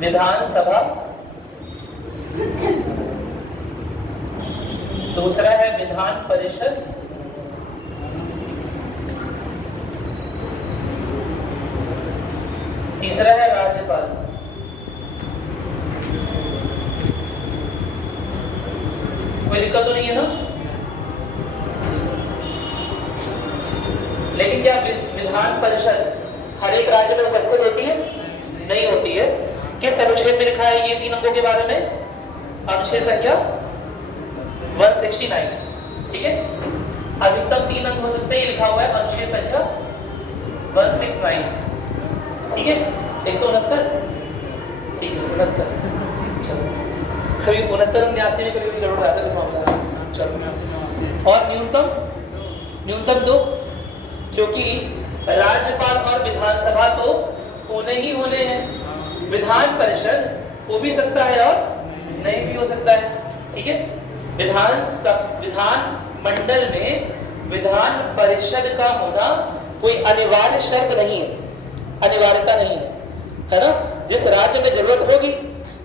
विधानसभा, दूसरा है विधान परिषद, तीसरा है राज्यपाल। कोई दिक्कत तो नहीं है ना? लेकिन क्या विधान परिषद हर एक राज्य में उपस्थित होती है? नहीं होती है। किस अनुच्छेद में लिखा है ये 3 अंकों के बारे में? अनुच्छेद संख्या 169। ठीक है, अधिकतम 3 अंक हो सकते हैं, लिखा हुआ है अनुच्छेद संख्या 169। ठीक है, 169। ठीक है, 69। चलो, कभी 69 89 में कभी गड़बड़ आता है तो मामला। चलो, और न्यूनतम 2, क्योंकि राज्यपाल और विधानसभा तो होने ही होने हैं। विधान परिषद हो भी सकता है और नहीं भी हो सकता है। ठीक है, विधान मंडल में विधान परिषद का होना कोई अनिवार्य शर्त नहीं है, अनिवार्यता नहीं है ना? जिस राज्य में जरूरत होगी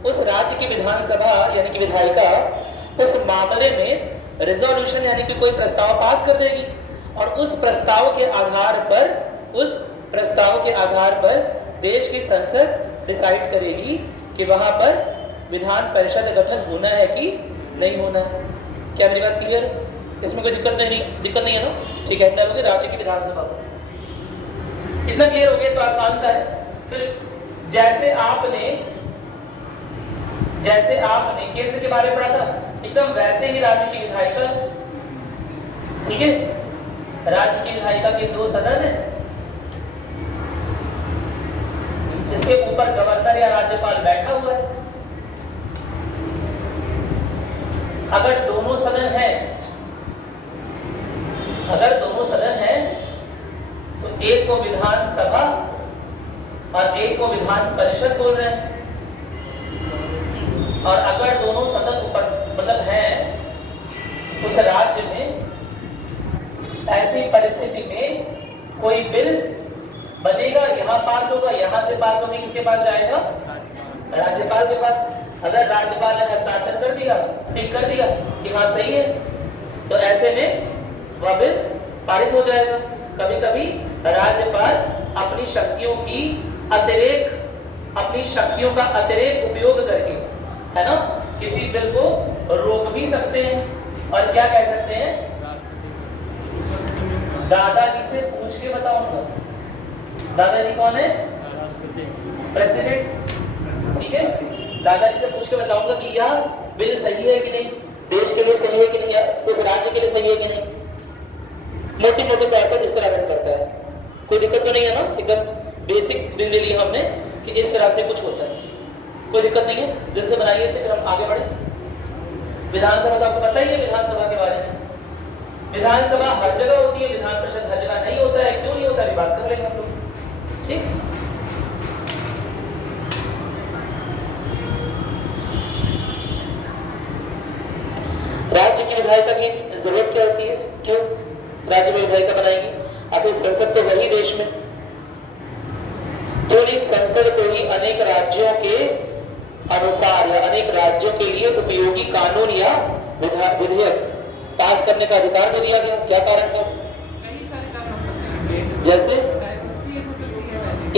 उस राज्य की विधानसभा यानी कि विधायिका उस मामले में रिजोल्यूशन यानी कि कोई प्रस्ताव पास कर देगी और उस प्रस्ताव के आधार पर देश की संसद डिसाइड करेगी कि वहां पर विधान परिषद गठन होना है कि नहीं होना है। क्या मेरी बात क्लियर? इसमें कोई दिक्कत नहीं है ना? ठीक है, इतना राज्य की विधानसभा को इतना क्लियर हो गया तो आसान सा है। फिर जैसे आपने केंद्र के बारे में पढ़ा था, एकदम वैसे ही राज्य की विधायिका। ठीक है, राज्य की विधायिका के 2 सदन है, इसके ऊपर गवर्नर या राज्यपाल बैठा हुआ है। अगर दोनों सदन है तो एक को विधानसभा और एक को विधान परिषद बोल रहे हैं। और अगर दोनों सदन मतलब हैं उस राज्य में, ऐसी परिस्थिति में कोई बिल बनेगा, यहाँ पास होगा, यहाँ से पास होने किसके पास जाएगा? राज्यपाल के पास। अगर राज्यपाल ने हस्ताक्षर कर दिया, टिक कर दिया कि हाँ सही है, तो ऐसे में वह बिल पारित हो जाएगा। कभी कभी राज्यपाल अपनी शक्तियों का अतिरेक उपयोग करके, है ना, किसी बिल को रोक भी सकते हैं। और क्या कह सकते हैं? दादाजी से पूछ के बताऊंगा। दादाजी कौन है? प्रेसिडेंट। ठीक है, दादाजी से पूछ के बताऊंगा कि यह बिल सही है कि नहीं, देश के लिए सही है कि नहीं, या उस राज्य के लिए सही है कि नहीं। मोटे तौर पर इस तरह रन करता है। कोई दिक्कत तो नहीं है ना? एकदम बेसिक दिन ले लिया हमने कि इस तरह से कुछ होता है, कोई दिक्कत नहीं है। दिल से बनाइए इसे, फिर हम आगे बढ़े। विधानसभा तो आपको पता ही है विधानसभा के बारे में। विधानसभा हर जगह होती है, विधान परिषद हर जगह नहीं होता है। क्यों नहीं होता, अभी बात कर लेंगे हम लोग। ठीक, राज्य की विधायिका की जरूरत क्या होती है? क्यों राज्य में विधायिका बनाएगी? आखिर संसद तो वही देश में, तो इस संसद को ही अनेक राज्यों के अनुसार या अनेक राज्यों के लिए उपयोगी कानून या विधेयक पास करने का अधिकार दे दिया गया। क्या कारण था? कई सारे कारण हो सकते हैं। जैसे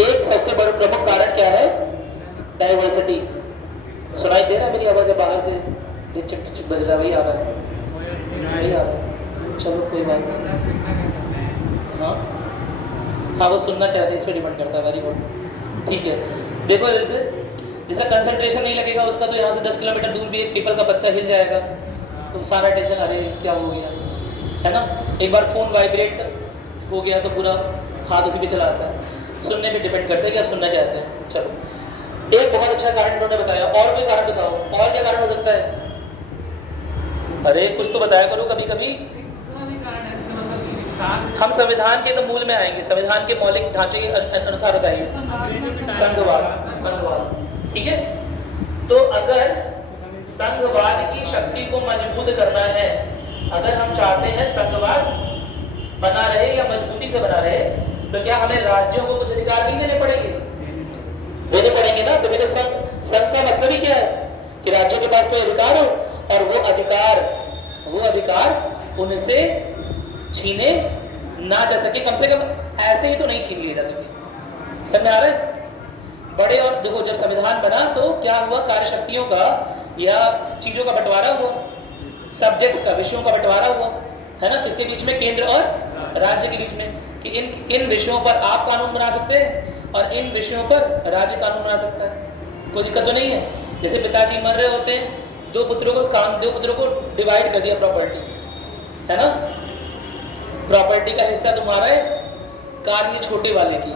एक सबसे बड़ा प्रमुख कारण क्या है? डाइवर्सिटी। सुनाई दे रहा है मेरी आवाज? बाहर से ये चिक चिक बज रहा है, वही आ रहा है, वही आ रहा है। चलो कोई बात नहीं। हाँ, वो सुनना क्या है इस पर डिपेंड करता है। वेरी गुड, ठीक है। देखो जिसका कंसंट्रेशन नहीं लगेगा उसका तो यहाँ से 10 किलोमीटर दूर भी एक पीपल का पत्ता हिल जाएगा तो सारा टेंशन, अरे क्या हो गया, है ना। एक बार फोन वाइब्रेट हो गया तो पूरा हाथ उसी पे चला आता है। सुनने पे डिपेंड करता है कि आप सुनना चाहते हैं। चलो, एक बहुत अच्छा कारण उन्होंने बताया। और कोई कारण बताओ, और क्या कारण हो सकता है? अरे कुछ तो बताया करो कभी कभी। हम संविधान के तो मूल में आएंगे, संविधान के मौलिक ढांचे के अनुसार बताइए। संघवाद, ठीक है। तो अगर संघवाद की शक्ति को मजबूत करना है, अगर हम चाहते हैं संघवाद बना रहे या मजबूती से बना रहे, तो क्या हमें राज्यों को कुछ अधिकार नहीं देने पड़ेंगे? देने पड़ेंगे ना। तो मेरे संघ का मतलब ही क्या है कि राज्यों के पास कोई अधिकार हो और वो अधिकार उनसे छीने ना जा सके, कम से कम ऐसे ही तो नहीं छीन लिए जा सके। समझ में आ रहा है? बड़े और देखो, जब संविधान बना तो क्या हुआ, कार्य शक्तियों का या चीजों का बंटवारा हुआ, सब्जेक्ट्स का, विषयों का बंटवारा हुआ, है ना, किसके बीच में, केंद्र और राज्य के बीच में, कि इन विषयों पर आप कानून बना सकते हैं और इन विषयों पर राज्य कानून बना सकता है। कोई दिक्कत तो नहीं है। जैसे पिताजी मर रहे होते हैं, दो पुत्रों को डिवाइड कर दिया प्रॉपर्टी, है ना, प्रॉपर्टी का हिस्सा तुम्हारा है, कार ये छोटे वाले की।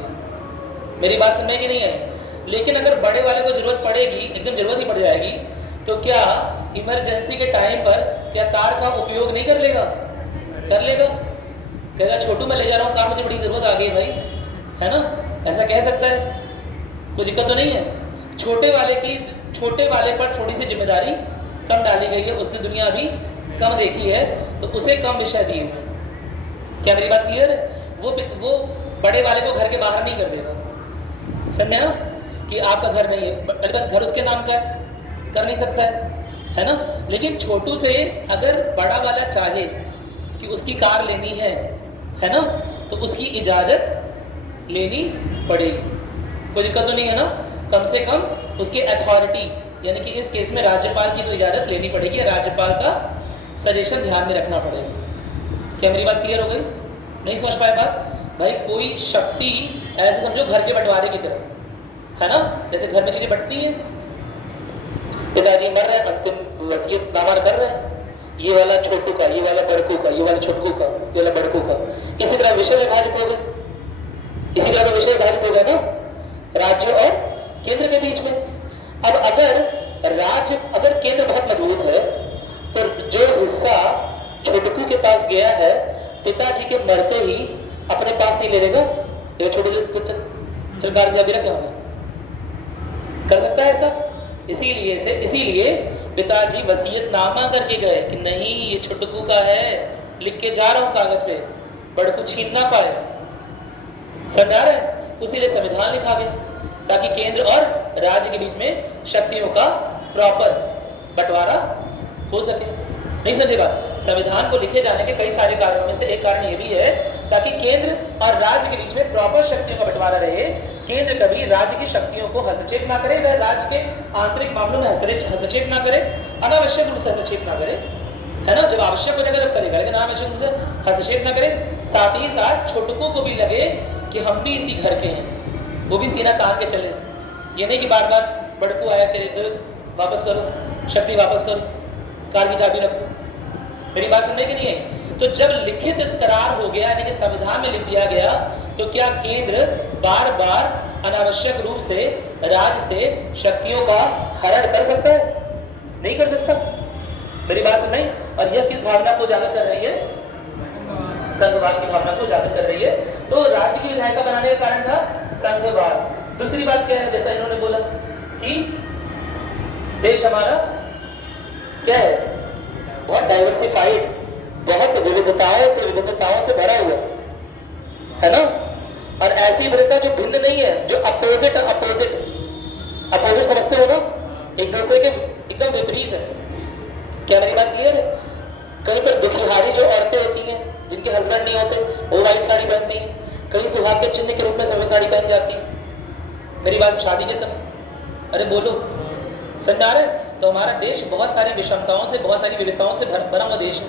मेरी बात समझ में नहीं आई। लेकिन अगर बड़े वाले को जरूरत पड़ेगी, एकदम जरूरत ही पड़ जाएगी, तो क्या इमरजेंसी के टाइम पर क्या कार का उपयोग नहीं कर लेगा? कर लेगा। कहेगा छोटू मैं ले जा रहा हूँ कार, मुझे बड़ी जरूरत आ गई भाई, है ना, ऐसा कह सकता है, कोई दिक्कत तो नहीं है। छोटे वाले पर थोड़ी सी जिम्मेदारी कम डाली गई है, उसने दुनिया अभी कम देखी है, तो उसे कम विषय दिए हुए। क्या मेरी बात क्लियर है? वो बड़े वाले को घर के बाहर नहीं कर देगा। समझ में ना, कि आपका घर नहीं है, घर उसके नाम का है, कर नहीं सकता है ना। लेकिन छोटू से अगर बड़ा वाला चाहे कि उसकी कार लेनी है ना, तो उसकी इजाजत लेनी पड़ेगी। कोई दिक्कत तो नहीं है ना। कम से कम उसके अथॉरिटी, यानी कि इस केस में राज्यपाल की तो इजाजत लेनी पड़ेगी, राज्यपाल का सजेशन ध्यान में रखना पड़ेगा। क्या मेरी बात क्लियर हो गई? नहीं समझ पाए बात? भाई कोई शक्ति ऐसे समझो घर के बंटवारे की तरह, है ना, जैसे घर में चीजें बंटती हैं, पिताजी मर रहे हैं, अंतिम वसीयतनामा कर रहे हैं, ये वाला छोटू का, ये वाला बड़कू का, ये वाला छोटकू का, ये वाला बड़कू का। इसी तरह विषय निर्धारित हो गए, इसी तरह का विषय निर्धारित हो गया ना राज्य और केंद्र के बीच में। अब अगर केंद्र बहुत मजबूत है, तो जो हिस्सा छोटकू के पास गया है, पिताजी के मरते ही अपने पास नहीं ले लेगा, ये छोटू सरकार जब रखे होंगे, कर सकता है ऐसा? इसीलिए पिताजी वसीयतनामा करके गए कि नहीं ये छोटकू का है, लिख के जा रहा हूं कागज पे, बड़कू छीन ना पाए। समझ आ रहा है? उसीलिए संविधान लिखा गया, ताकि केंद्र और राज्य के बीच में शक्तियों का प्रॉपर बंटवारा हो सके। नहीं समझे बात? संविधान को लिखे जाने के कई सारे कारणों में से एक कारण ये भी है, ताकि केंद्र और राज्य के बीच में प्रॉपर शक्तियों का बंटवारा रहे। केंद्र कभी राज्य की शक्तियों को हस्तक्षेप ना करे, वह राज्य के आंतरिक मामलों में हस्तक्षेप ना करे, अनावश्यक रूप से हस्तक्षेप ना करे, है ना, जब आवश्यक हो जाएगा तब करेगा, लेकिन अनावश्यक रूप से हस्तक्षेप ना करे। साथ ही साथ छोटकों को भी लगे कि हम भी इसी घर के हैं, वो भी सीना तान के चले। ये नहीं कि बार बार बड़कू आया कि वापस करो, शक्ति वापस करो, कार की चाबी रखो। मेरी बात समझे कि नहीं है? तो जब लिखित करार हो गया, यानी कि संविधान में लिख दिया गया, तो क्या केंद्र बार बार अनावश्यक रूप से राज्य से शक्तियों का हरण कर सकता है? नहीं कर सकता। मेरी बात समझ नहीं? और यह किस भावना को उजागर कर रही है? संघवाद की भावना को उजागर कर रही है। तो राज्य की विधायिका बनाने का कारण था संघवाद। दूसरी बात क्या है, जैसा इन्होंने बोला कि देश हमारा क्या है, बहुत डाइवर्सिफाइड, बहुत विविधताओं से भरा हुआ है ना। और ऐसी विविधता जो भिन्न नहीं है, जो अपोजिट समझते हो ना, एक दूसरे के एकदम विपरीत है। क्या मेरी बात क्लियर है? कहीं पर दुखिहारी जो औरतें होती हैं, जिनके हस्बैंड नहीं होते, वो व्हाइट साड़ी पहनती हैं, कहीं सुहाग के चिन्ह के रूप में सफेद साड़ी पहनी जाती है। मेरी बात शादी के समय, अरे बोलो, समझ आ रहा है? तो हमारा देश बहुत सारी विषमताओं से, बहुत सारी विविधताओं से भरा हुआ देश है।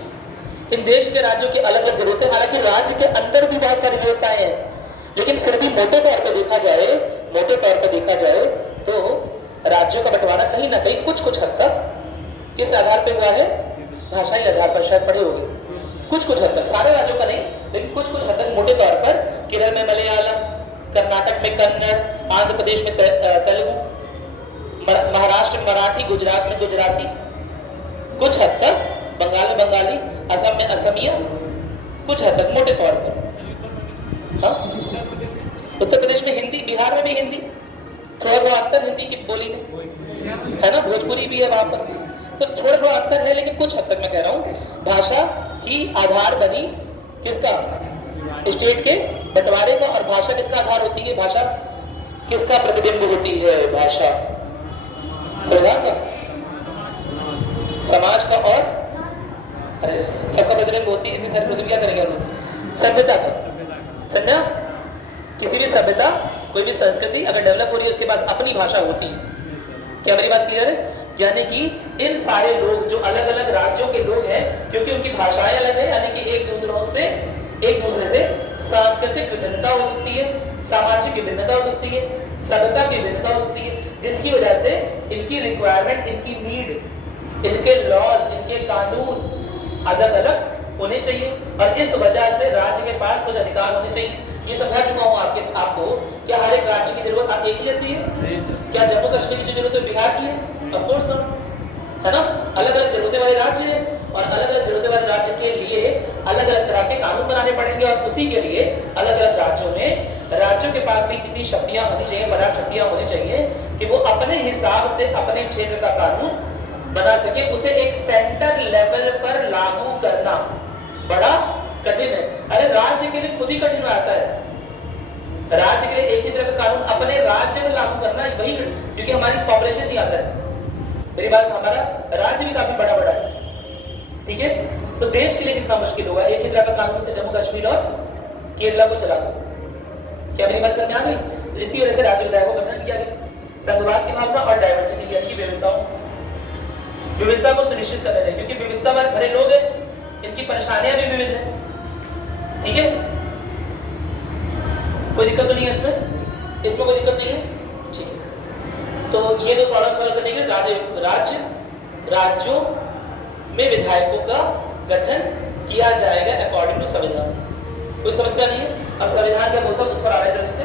इन देश के राज्यों की अलग अलग जरूरतें, हालांकि राज्य के अंदर भी बहुत सारी विविधताएं हैं, लेकिन फिर भी मोटे तौर पर देखा जाए तो राज्यों का बंटवारा कहीं ना कहीं कुछ हद तक किस आधार पर हुआ है? भाषाई आधार पर। शायद पढ़े होंगे, कुछ हद तक, सारे राज्यों का नहीं, लेकिन कुछ हद तक मोटे तौर पर। केरल में मलयालम, कर्नाटक में कन्नड़, आंध्र प्रदेश में तेलुगु, महाराष्ट्र में मराठी, गुजरात में गुजराती, कुछ हद तक बंगाल में बंगाली, असम में असमिया, कुछ हद तक मोटे तौर पर। हाँ, उत्तर प्रदेश में हिंदी, बिहार में भी हिंदी, थोड़ा बहुत अंतर हिंदी की बोली में, है ना, भोजपुरी भी है वहां पर, तो थोड़ा थोड़ा अंतर है, लेकिन कुछ हद तक मैं कह रहा हूँ भाषा ही आधार बनी किसका? स्टेट के बंटवारे का। और भाषा किसका आधार होती है? भाषा किसका प्रतिबिंब होती है भाषा? संविधान का, समाज का, और अरे सबका प्रतिबिंब होती है। इतनी सारी प्रतिबिंब क्या करेंगे हम लोग? सभ्यता का। समझा? किसी भी सभ्यता, कोई भी संस्कृति अगर डेवलप हो रही है उसके पास अपनी भाषा होती है। क्या मेरी बात क्लियर है? यानी कि इन सारे लोग जो अलग अलग राज्यों के लोग हैं, क्योंकि उनकी भाषाएं अलग है, यानी कि एक दूसरे से सांस्कृतिक विभिन्नता हो सकती है, सामाजिक विभिन्नता हो सकती है, सभ्यता की विभिन्नता हो सकती है, जिसकी वजह से इनकी रिक्वायरमेंट, इनकी नीड, इनके लॉज, इनके कानून अलग अलग होने चाहिए। और इस वजह से राज्य के पास कुछ अधिकार होने चाहिए। ये समझा चुका हूँ आपको। क्या हर एक राज्य की जरूरत एक ही जैसी है? क्या जम्मू कश्मीर की जो जरूरत है बिहार की है? ऑफ कोर्स नॉट, है ना? अलग अलग जरूरतें वाले राज्य हैं और अलग अलग जरूरतें वाले राज्य के लिए अलग अलग तरह के कानून बनाने पड़ेंगे। और उसी के लिए अलग अलग राज्यों के पास भी इतनी शक्तियां होनी चाहिए, पर्याप्त शक्तियां होनी चाहिए कि वो अपने हिसाब से अपने क्षेत्र का कानून बना सके। उसे एक सेंटर लेवल पर लागू करना बड़ा कठिन है। अरे राज्य के लिए खुद ही कठिन आता है। राज्य के लिए एक ही तरह का कानून अपने राज्य में लागू करना वही, क्योंकि हमारी पॉपुलेशन नहीं आता है। मेरी बात, हमारा राज्य भी काफी बड़ा है, ठीक है? तो देश के लिए कितना मुश्किल होगा एक ही तरह का कानून से जम्मू कश्मीर और केरला को चला। क्या मेरी बात समझ में आ गई? इसी वजह से राज्य विधायकों का गठन किया गया, संघवाद की भावना और डायवर्सिटी यानी कि विविधता को सुनिश्चित करने रहे, क्योंकि विविधता में भरे लोग हैं, इनकी परेशानियां भी विविध हैं, ठीक है? कोई दिक्कत तो नहीं है इसमें कोई दिक्कत नहीं है, ठीक है? तो ये दो प्रॉब्लम सॉल्व करने के लिए राज्यों में विधायकों का गठन किया जाएगा अकॉर्डिंग टू संविधान। कोई समस्या नहीं है। अब संविधान क्या बोलता है उस पर आ रहा है जल्दी से।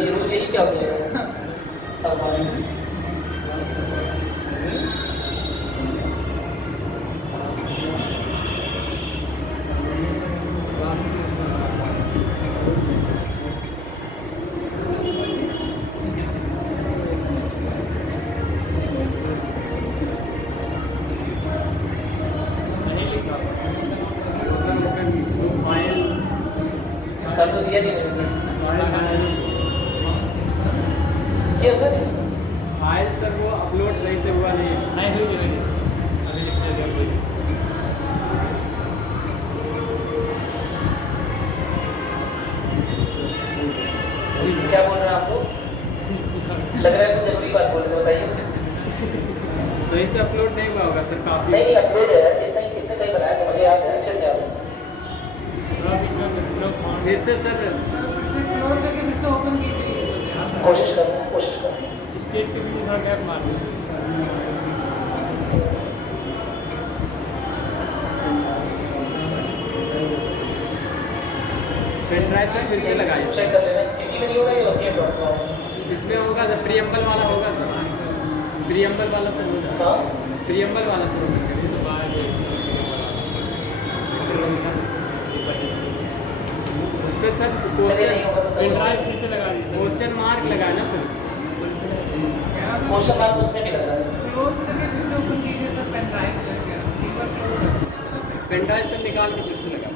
रोज यही क्या होता है? फाइल सर वो अपलोड सही से हुआ नहीं है। नहीं हुई अभी लिखने दो। क्या बोल रहे हैं आप लोग? लग रहा है कुछ जरूरी बात बोल रहे हो, बताइए। सही से अपलोड नहीं हुआ होगा सर, काफी नहीं अपलोड है, इतने कहीं बनाया तो मुझे याद है, अच्छे से याद है। फिर से सर क्लोज करके फिर से ओपन कीजिए। कोशिश कर स्टेट के भी थोड़ा गैप मार दो। पेन ड्राइव से फिर से लगाइए, चेक कर लेना, किसी में नहीं होगा ये वसीयत इसमें होगा सर, प्रीएम्बल वाला होगा सर, प्रीएम्बल वाला सर होगा। हाँ प्रीएम्बल वाला सर उस पर सर क्वेश्चन मार्क लगाना सर, क्वेश्चन मार्क उसमें भी लगा है। क्लोज करके फिर से ओपन कीजिए सर, पेन ड्राइव करके एक बार क्लोज, पेन ड्राइव से निकाल के फिर से लगा।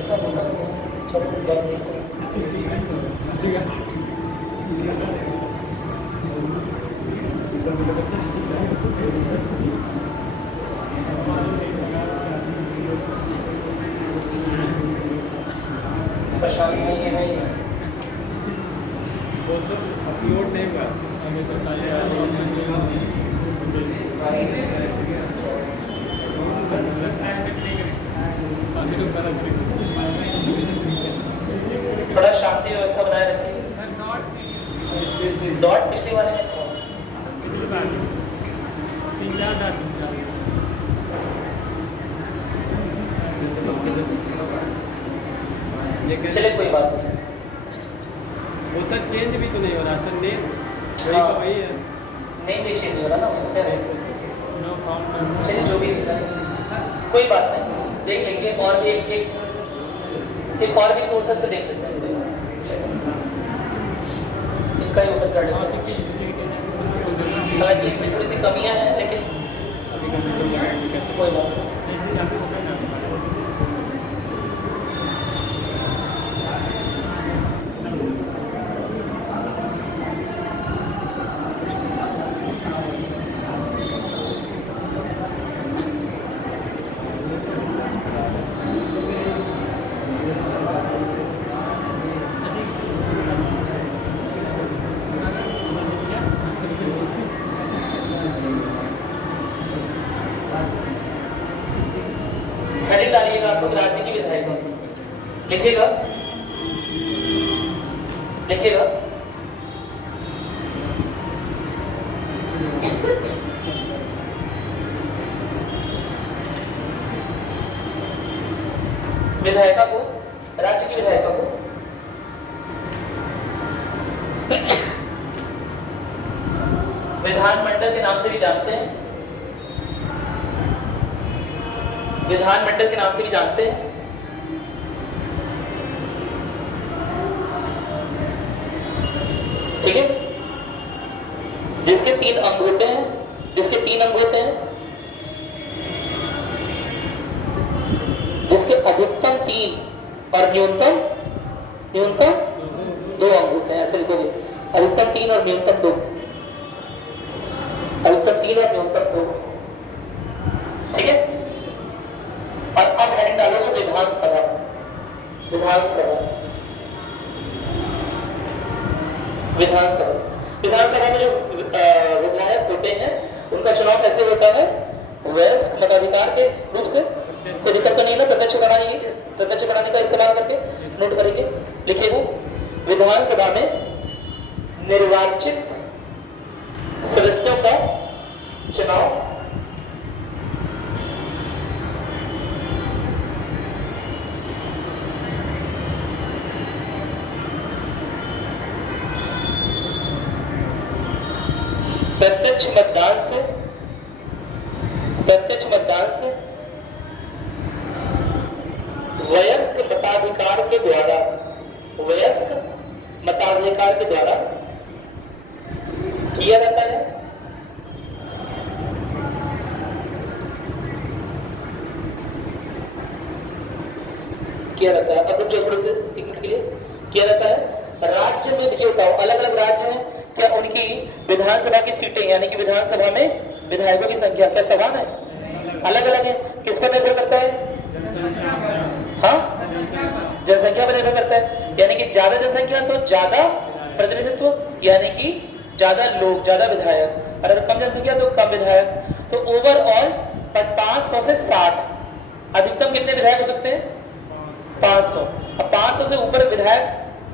ऐसा होता है, चलो क्या देखो। परेशानी नहीं है भाई, वो सब अपलोड नहीं हुआ हमें तो थोड़ा शांति व्यवस्था बनाए रखिए। डॉट पिछले वाले में 3-4 डॉट चलिए कोई बात नहीं। वो सर चेंज भी तो नहीं हो रहा सर, नेम वही हाँ। का वही है, नहीं भी चेंज हो रहा ना, उसमें है। No form. चलिए जो भी है कोई बात नहीं, देख लेंगे। और एक और भी सोर्सेस से देख लेते हैं। इसका ही ऊपर कर देते हैं। हालांकि इसमें थोड़ी सी कमियां हैं लेकिन कोई बात नहीं। हेडिंग डालिएगा आप लोग, राज्य की विधायिका लिखिएगा, लिखिएगा विधायिका को, राज्य की विधायिका को विधानमंडल के नाम से भी जानते हैं, विधानमंडल के नाम से भी जानते हैं। ठीक है, जिसके 3 अंग होते हैं, जिसके 3 अंग होते हैं, जिसके अधिकतम 3 और न्यूनतम 2 अंग होते हैं। ऐसे लिखोगे, अधिकतम 3 और न्यूनतम 2, अधिकतम 3 और न्यूनतम 2। ठीक है, और अब हेडिंग डालोगे विधानसभा, विधानसभा, विधानसभा। विधानसभा में जो विधायक होते हैं उनका चुनाव कैसे होता है? वयस्क मताधिकार के रूप से। कोई दिक्कत तो नहीं ना? प्रत्यक्ष प्रणाली का इस्तेमाल करके नोट करेंगे, लिखिएगा विधानसभा में निर्वाचित सदस्यों का चुनाव प्रत्यक्ष मतदान से वयस्क मताधिकार के द्वारा, वयस्क मताधिकार के द्वारा किया जाता है। किया जाता है। अब रुक जाओ थोड़े से, 1 मिनट के लिए। किया जाता है राज्य में। ये बताओ, अलग अलग राज्य हैं, क्या उनकी विधानसभा की सीटें यानी कि विधानसभा में विधायकों की संख्या क्या समान है? अलग अलग है। किस पर निर्भर करता है? हाँ, जनसंख्या पर निर्भर करता है। यानी कि ज्यादा जनसंख्या तो ज्यादा प्रतिनिधित्व, यानी कि ज्यादा लोग, ज्यादा विधायक। अगर कम जनसंख्या तो कम विधायक। तो ओवरऑल 500 से 60, अधिकतम कितने विधायक हो सकते हैं? 500। अब 500 से ऊपर विधायक,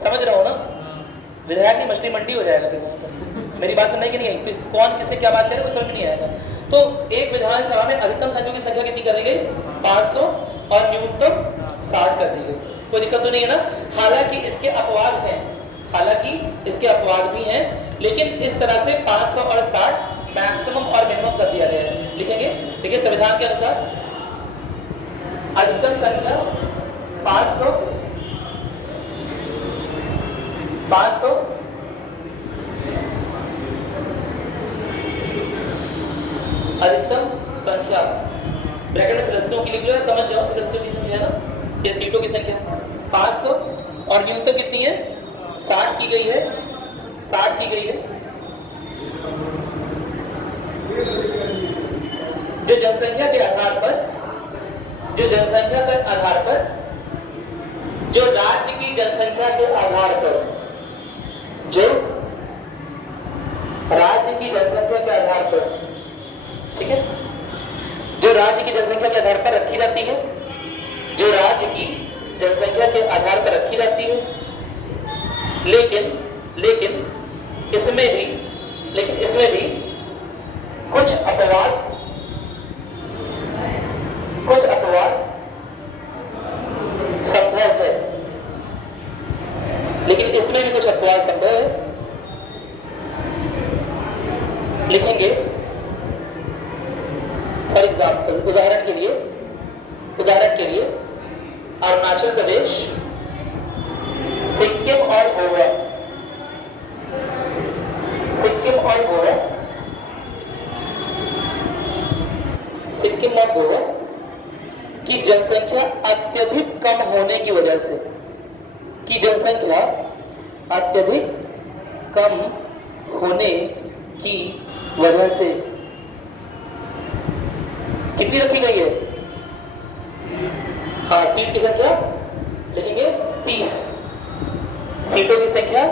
समझ रहे हो ना? विधायक नहीं, मछली मंडी हो जाएगा फिर। मेरी बात समझ की नहीं है? कौन किससे क्या बात करे वो समझ में नहीं आएगा। तो एक विधानसभा में अधिकतम संख्या की संख्या कितनी कर दी गई? 500 और न्यूनतम 60 कर दी गई। कोई दिक्कत तो नहीं है ना? हालांकि इसके अपवाद हैं, हालांकि इसके अपवाद भी हैं, लेकिन इस तरह से 500 और 60 मैक्सिमम और मिनिमम कर दिया गया है। लिखेंगे, देखिए संविधान के अनुसार अधिकतम संख्या 500 अधिकतम संख्या ब्रैकेट में सदस्यों की लिख लो, समझ जाओ सदस्यों की संख्या ना, ये सीटों की संख्या 500 और न्यूनतम कितनी है? 60 की गई है, 60 की गई है। जो जनसंख्या के आधार पर, जो जनसंख्या के आधार पर, जो राज्य की जनसंख्या के आधार पर, जो राज्य की जनसंख्या के आधार पर, ठीक है, जो राज्य की जनसंख्या के आधार पर रखी जाती है, जो राज्य की जनसंख्या के आधार पर रखी जाती है, लेकिन इसमें भी कुछ अपवाद संभव है, लेकिन इसमें भी कुछ अपवाद संभव है। लिखेंगे फॉर एग्जाम्पल, उदाहरण के लिए अरुणाचल प्रदेश, सिक्किम और गोवा, की जनसंख्या अत्यधिक कम होने की वजह से कितनी रखी गई है? हाँ, सीट की संख्या लिखेंगे 30, सीटों की संख्या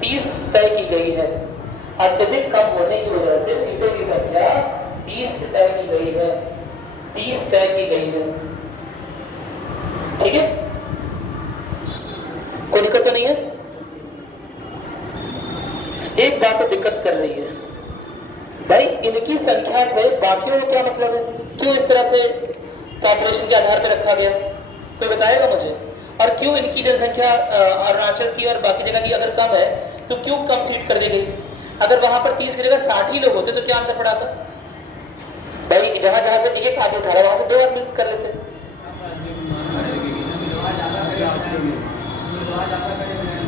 30 तय की गई है। अत्यधिक कम होने की वजह से सीटों की संख्या 30 तय की गई है, 30 तय की गई है। ठीक है, कोई दिक्कत तो नहीं है? एक बात तो दिक्कत कर रही है भाई, इनकी संख्या से बाकियों का क्या मतलब है? क्यों इस तरह से पॉपुलेशन के आधार पर रखा गया? कोई बताएगा मुझे? और क्यों इनकी जनसंख्या अरुणाचल की और बाकी जगह की अगर कम है तो क्यों कम सीट कर दी गई? अगर वहां पर 30 की जगह 60 ही लोग होते तो क्या अंतर पड़ा था भाई? जहां जहां से एक आदमी उठा रहा वहां से 2 आदमी कर लेते।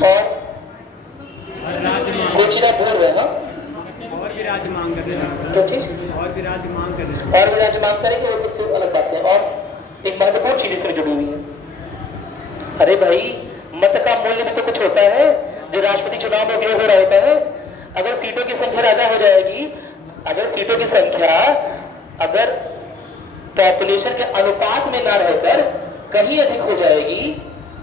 और कोई चीज आप बोल रहे हैं? और भी राज्य मांग कर रहे क्या चीज? और भी राज्य मांग कर रहे और भी राज्य मांग करेंगे, वो सबसे अलग बात है। और एक महत्वपूर्ण चीज इसमें जुड़ी हुई है। अरे भाई, मत का मूल्य भी तो कुछ होता है जो राष्ट्रपति चुनाव में उपयोग हो रहा होता है। अगर सीटों की संख्या ज्यादा हो जाएगी, अगर सीटों की संख्या अगर पॉपुलेशन के अनुपात में ना रहकर कहीं अधिक हो जाएगी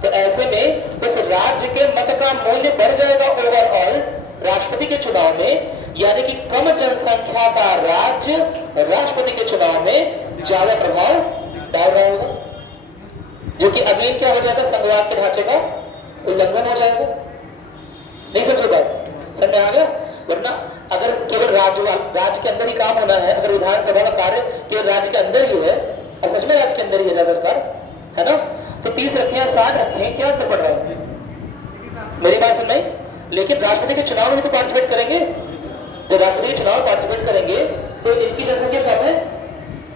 तो ऐसे में उस राज्य के मत का मूल्य बढ़ जाएगा ओवरऑल राष्ट्रपति के चुनाव में। यानी कि कम जनसंख्या का राज्य राष्ट्रपति के चुनाव में ज्यादा प्रभाव डाल रहा होगा, जो कि अगेन क्या हो जाएगा? संघवाद के ढांचे का उल्लंघन हो जाएगा। नहीं समझे बात? समझ में आ गया? वरना अगर केवल राज्य के अंदर ही काम होना है, अगर विधानसभा का कार्य केवल राज्य के अंदर ही है, और सच में राज्य के अंदर ही है ज्यादातर, है ना, तो 30 रखे हैं, 60 रखे हैं, क्या अंतर पड़ रहा है? मेरी बात सुन नहीं? लेकिन राष्ट्रपति के चुनाव में तो पार्टिसिपेट करेंगे। जब राष्ट्रपति के चुनाव में पार्टिसिपेट करेंगे तो इनकी जनसंख्या कम है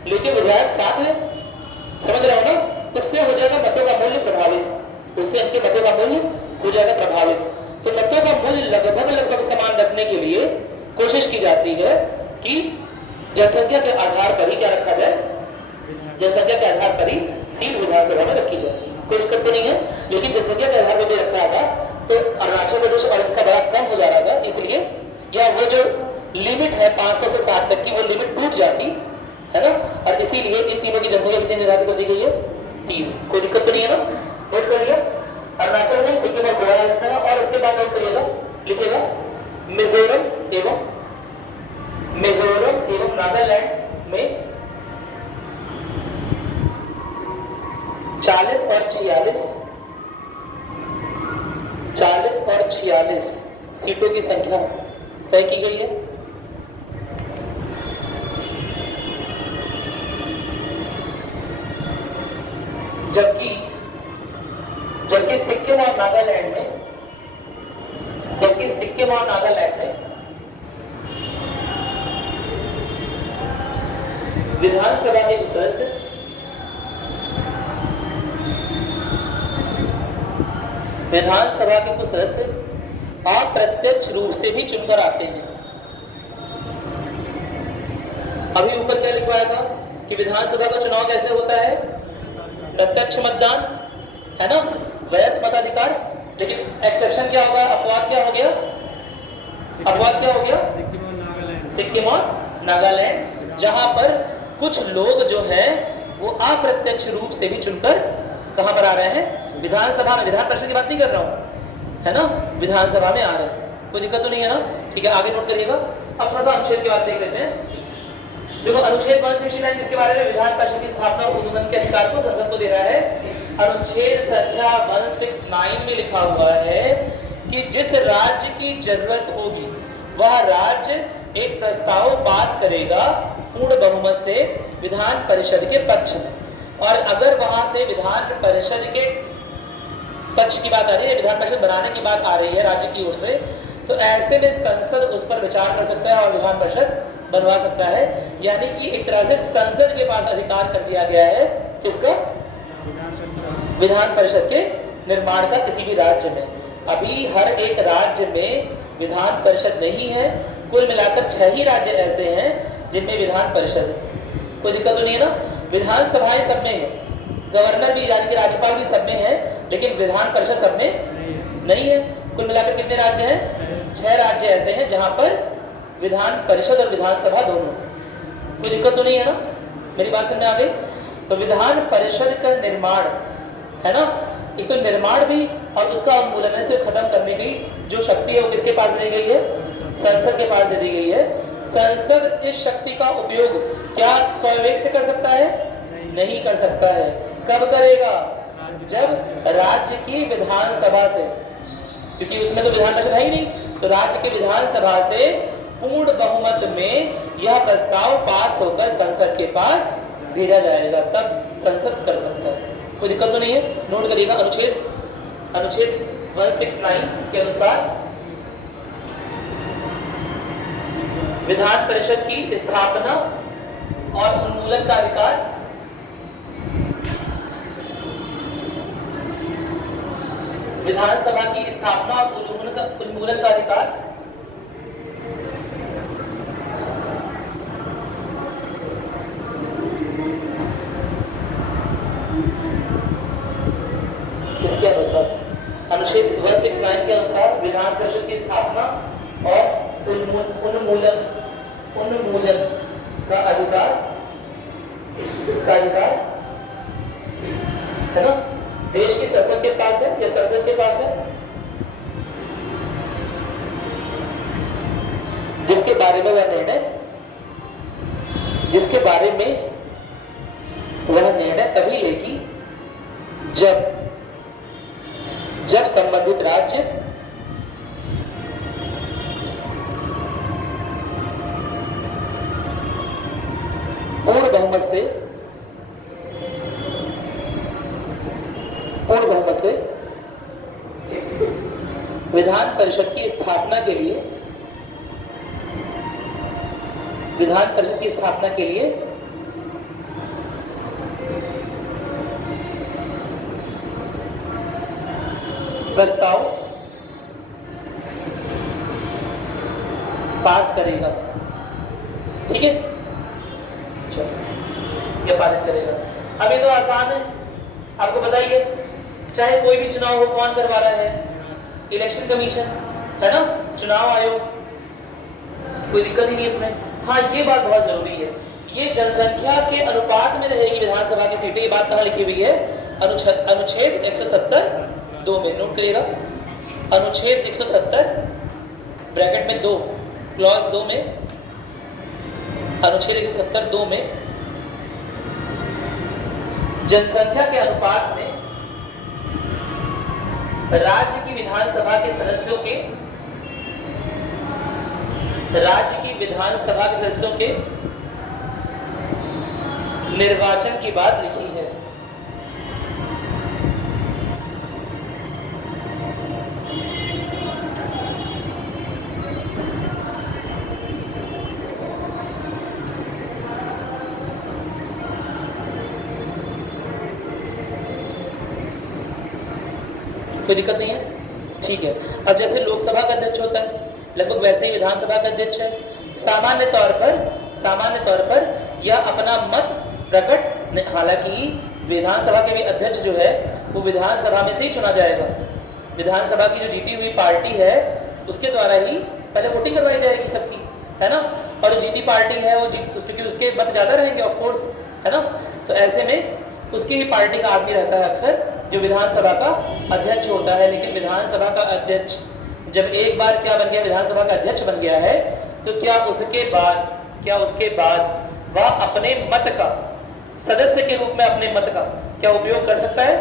लेकिन विधायक 7 है। समझ रहे हो ना? उससे हो जाएगा मतों का मूल्य प्रभावित, उससे इनके मतों का मूल्य हो जाएगा प्रभावित। तो मतों का मूल्य लगभग समान रखने के लिए कोशिश की जाती है कि जनसंख्या के आधार पर ही क्या रखा जाए? जनसंख्या के आधार पर ही सीट विधानसभा में रखी जाए। कोई दिक्कत तो नहीं है। लेकिन जनसंख्या के आधार पर भी रखा था तो अरुणाचल प्रदेश और इनका बड़ा कम हो जा रहा था, इसलिए या वो जो लिमिट है 500 से 60 तक की वो लिमिट टूट जाती है ना, और इसीलिए इन तीनों की जनसंख्या कितनी निर्धारित कर दी गई है? 30। कोई दिक्कत तो नहीं है ना? नोट करिए, अरुणाचल में, सिक्किम और गोवा रखना है। और इसके बाद नोट करिएगा, लिखिएगा मिजोरम एवं नागालैंड में 40 और 46 सीटों की संख्या तय की गई है। जबकि सिक्किम और नागालैंड में विधानसभा के सदस्य कुछ सदस्य अप्रत्यक्ष रूप से भी चुनकर आते हैं। अभी ऊपर क्या लिखवाया था कि विधानसभा का चुनाव कैसे होता है? प्रत्यक्ष मतदान, है ना, वयस्क मताधिकार। लेकिन एक्सेप्शन क्या होगा? अपवाद क्या हो गया? सिक्किम और नागालैंड, जहां पर कुछ लोग जो हैं वो अप्रत्यक्ष रूप से भी चुनकर कहां पर आ रहे हैं? विधानसभा में। विधान परिषद की बात नहीं कर रहा हूं, है ना, विधानसभा में आ रहे हैं। कोई दिक्कत तो नहीं है ना? ठीक है, आगे नोट करिएगा। अब थोड़ा सा अनुच्छेद की बात देख लेते हैं। देखो, अनुच्छेद 169 किसके बारे में? विधान परिषद की स्थापना और उन्नयन के अधिकार को संसद को दे रहा है। अनुच्छेद संख्या 169 में लिखा हुआ है कि जिस राज्य की जरूरत होगी वह राज्य एक प्रस्ताव पास करेगा पूर्ण बहुमत से विधान परिषद के पक्ष में, और अगर वहां से विधान परिषद के पक्ष की बात आ रही है, विधान परिषद बनाने की बात आ रही है राज्य की ओर से, तो ऐसे में संसद उस पर विचार कर सकता है और विधान परिषद बनवा सकता है। यानी कि एक तरह से संसद के पास अधिकार कर दिया गया है किसका? विधान परिषद के निर्माण का किसी भी राज्य में। अभी हर एक राज्य में विधान परिषद नहीं है। कुल मिलाकर 6 ही राज्य ऐसे हैं जिनमें विधान परिषद है। कोई दिक्कत तो नहीं है ना? विधानसभाएं सब में है, गवर्नर भी यानी कि राज्यपाल भी सब में है, लेकिन विधान परिषद सब में नहीं है। कुल मिलाकर कितने राज्य हैं? 6 राज्य ऐसे हैं जहां पर विधान परिषद और विधानसभा दोनों। कोई दिक्कत तो नहीं है ना? मेरी बात समझ में आ गई? तो विधान परिषद का निर्माण है ना, एक तो निर्माण भी और उसका उन्मूलन से खत्म करने की जो शक्ति है वो किसके पास दे दी गई है? संसद के पास दे दी गई है। संसद इस शक्ति का उपयोग क्या स्ववेग से कर सकता है? नहीं कर सकता है। कब करेगा? जब राज्य की विधानसभा से, क्योंकि उसमें तो विधान परिषद है ही नहीं, तो राज्य के विधानसभा से पूर्ण बहुमत में यह प्रस्ताव पास होकर संसद के पास भेजा जाएगा, तब संसद कर सकता है। कोई दिक्कत तो नहीं है? नोट करिएगा, अनुच्छेद 169 के अनुसार विधान परिषद की स्थापना और उन्मूलन का अधिकार विधानसभा की स्थापना और उन्मूलन का अधिकार किसके अनुसार? अनुच्छेद 169 के अनुसार विधान परिषद की स्थापना और उन्मूलन का अधिकार है ना, देश की संसद के पास है या संसद के पास है, जिसके बारे में वह निर्णय तभी लेगी जब संबंधित राज्य पूर्ण बहुमत से विधान परिषद की स्थापना के लिए प्रस्ताव पास करेगा। ठीक है, चलो ये पारित करेगा। अब ये तो आसान है, आपको बताइए, चाहे कोई भी चुनाव हो, कौन करवा रहा है? इलेक्शन कमीशन है ना, चुनाव आयोग, कोई दिक्कत ही नहीं इसमें। हाँ, ये बात बहुत जरूरी है, ये जनसंख्या के अनुपात में रहेगी विधानसभा की सीटें। ये बात कहाँ लिखी हुई है? अनुच्छेद 170(2) में। नोट करिएगा, अनुच्छेद 170 ब्रैकेट में 2 क्लॉज 2 में, अनुच्छेद 170(2) में जनसंख्या के अनुपात में राज्य की विधानसभा के सदस्यों के निर्वाचन की बात लिखी है। कोई दिक्कत नहीं है? ठीक है। अब जैसे लोकसभा का अध्यक्ष होता है, लगभग वैसे ही विधानसभा का अध्यक्ष है। सामान्य तौर पर यह अपना मत प्रकट, हालांकि विधानसभा के भी अध्यक्ष जो है वो विधानसभा में से ही चुना जाएगा। विधानसभा की जो जीती हुई पार्टी है उसके द्वारा ही पहले वोटिंग करवाई जाएगी सबकी, है ना, और जो जीती पार्टी है वो क्योंकि उसके मत ज़्यादा रहेंगे ऑफ कोर्स, है ना, तो ऐसे में उसकी ही पार्टी का आदमी रहता है अक्सर जो विधानसभा का अध्यक्ष होता है। लेकिन विधानसभा का अध्यक्ष जब एक बार क्या बन गया, विधानसभा का अध्यक्ष बन गया है, तो क्या उसके बाद वह अपने मत का, सदस्य के रूप में अपने मत का क्या उपयोग कर सकता है?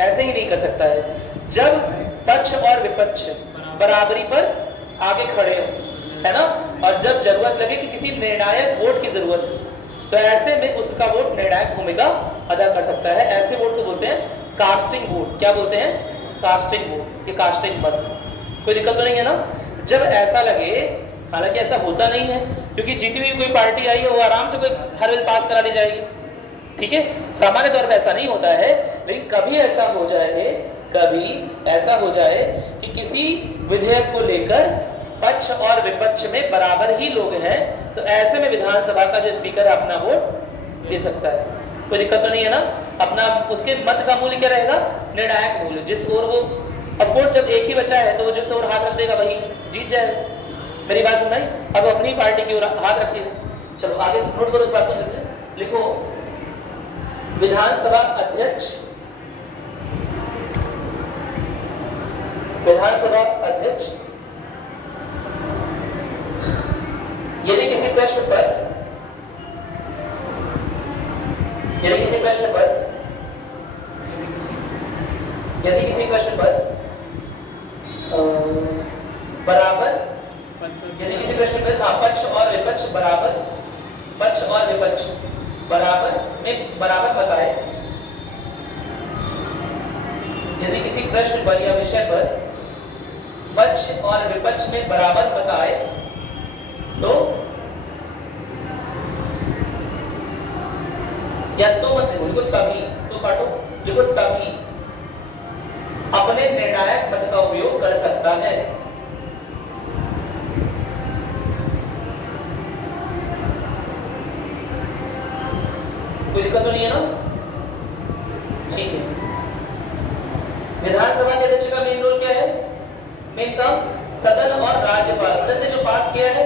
ऐसे ही नहीं कर सकता है। जब पक्ष और विपक्ष बराबरी पर आगे खड़े हो, है ना, और जब जरूरत लगे कि किसी निर्णायक वोट की जरूरत हो, तो ऐसे में उसका वोट निर्णायक भूमिका अदा कर सकता है। ऐसे वोट को बोलते हैं कास्टिंग वोट। क्या बोलते हैं? कास्टिंग वोट, ये कास्टिंग मत। कोई दिक्कत तो नहीं है ना? जब ऐसा लगे, हालांकि ऐसा होता नहीं है क्योंकि जीती हुई कोई पार्टी आई है वो आराम से कोई हर बिल पास करा ली जाएगी, ठीक है, सामान्य तौर पर ऐसा नहीं होता है। लेकिन कभी ऐसा हो जाए कि किसी विधेयक को लेकर पक्ष और विपक्ष में बराबर ही लोग हैं, तो ऐसे में विधानसभा का जो स्पीकर है अपना वोट दे सकता है। कोई दिक्कत तो नहीं है ना? अपना उसके मत का मूल्य क्या रहेगा, निर्णायक मूल्य। जिस ओर वो, ऑफ कोर्स जब एक ही बचा है तो वो जिस ओर हाथ रख देगा वही जीत जाएगा। मेरी बात सुन रही? अब अपनी पार्टी की ओर हाथ रखिए। चलो आगे नोट करो इस बात को, जैसे लिखो विधानसभा अध्यक्ष, विधानसभा अध्यक्ष यदि किसी प्रश्न पर, यदि किसी प्रश्न पर, यदि किसी प्रश्न पर बराबर, यदि किसी प्रश्न पर पक्ष और विपक्ष बराबर, पक्ष और विपक्ष बराबर में बराबर बताए, यदि किसी प्रश्न पर या विषय पर पक्ष और विपक्ष में बराबर बताए तो, या तो मत लिखो, तभी, तो काटो, लिखो तभी अपने निर्णायक मत का उपयोग कर सकता है। कोई दिक्कत तो नहीं है ना? ठीक है। विधानसभा के अध्यक्ष का मेन रोल क्या है? मेन काम सदन और राज्यपाल, सदन ने जो पास किया है,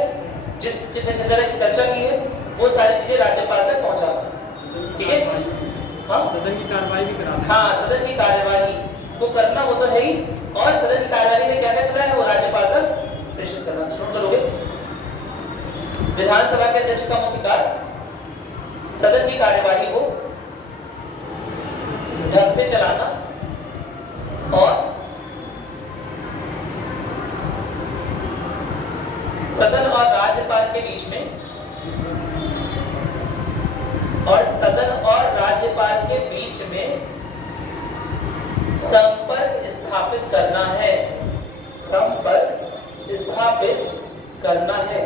जिस जितने से चर्चा की है, वो सारी चीजें राज्यपाल तक पहुंचाना। ठीक है? हाँ, सदन की कार्यवाही भी कराना। हाँ, सदन की कार्यवाही को करना वो तो है ही, और सदन की कार्यवाही में क्या क्या चल रहा है वो राज्यपाल तक प्रेषित करना। नोट करोगे? विधानसभा के अध्यक्ष का मुख्य कार्य सदन की कार्यवाही को ढंग से चलाना और सदन और राज्यपाल के बीच में, और सदन और राज्यपाल के बीच में संपर्क स्थापित करना है, संपर्क स्थापित करना है।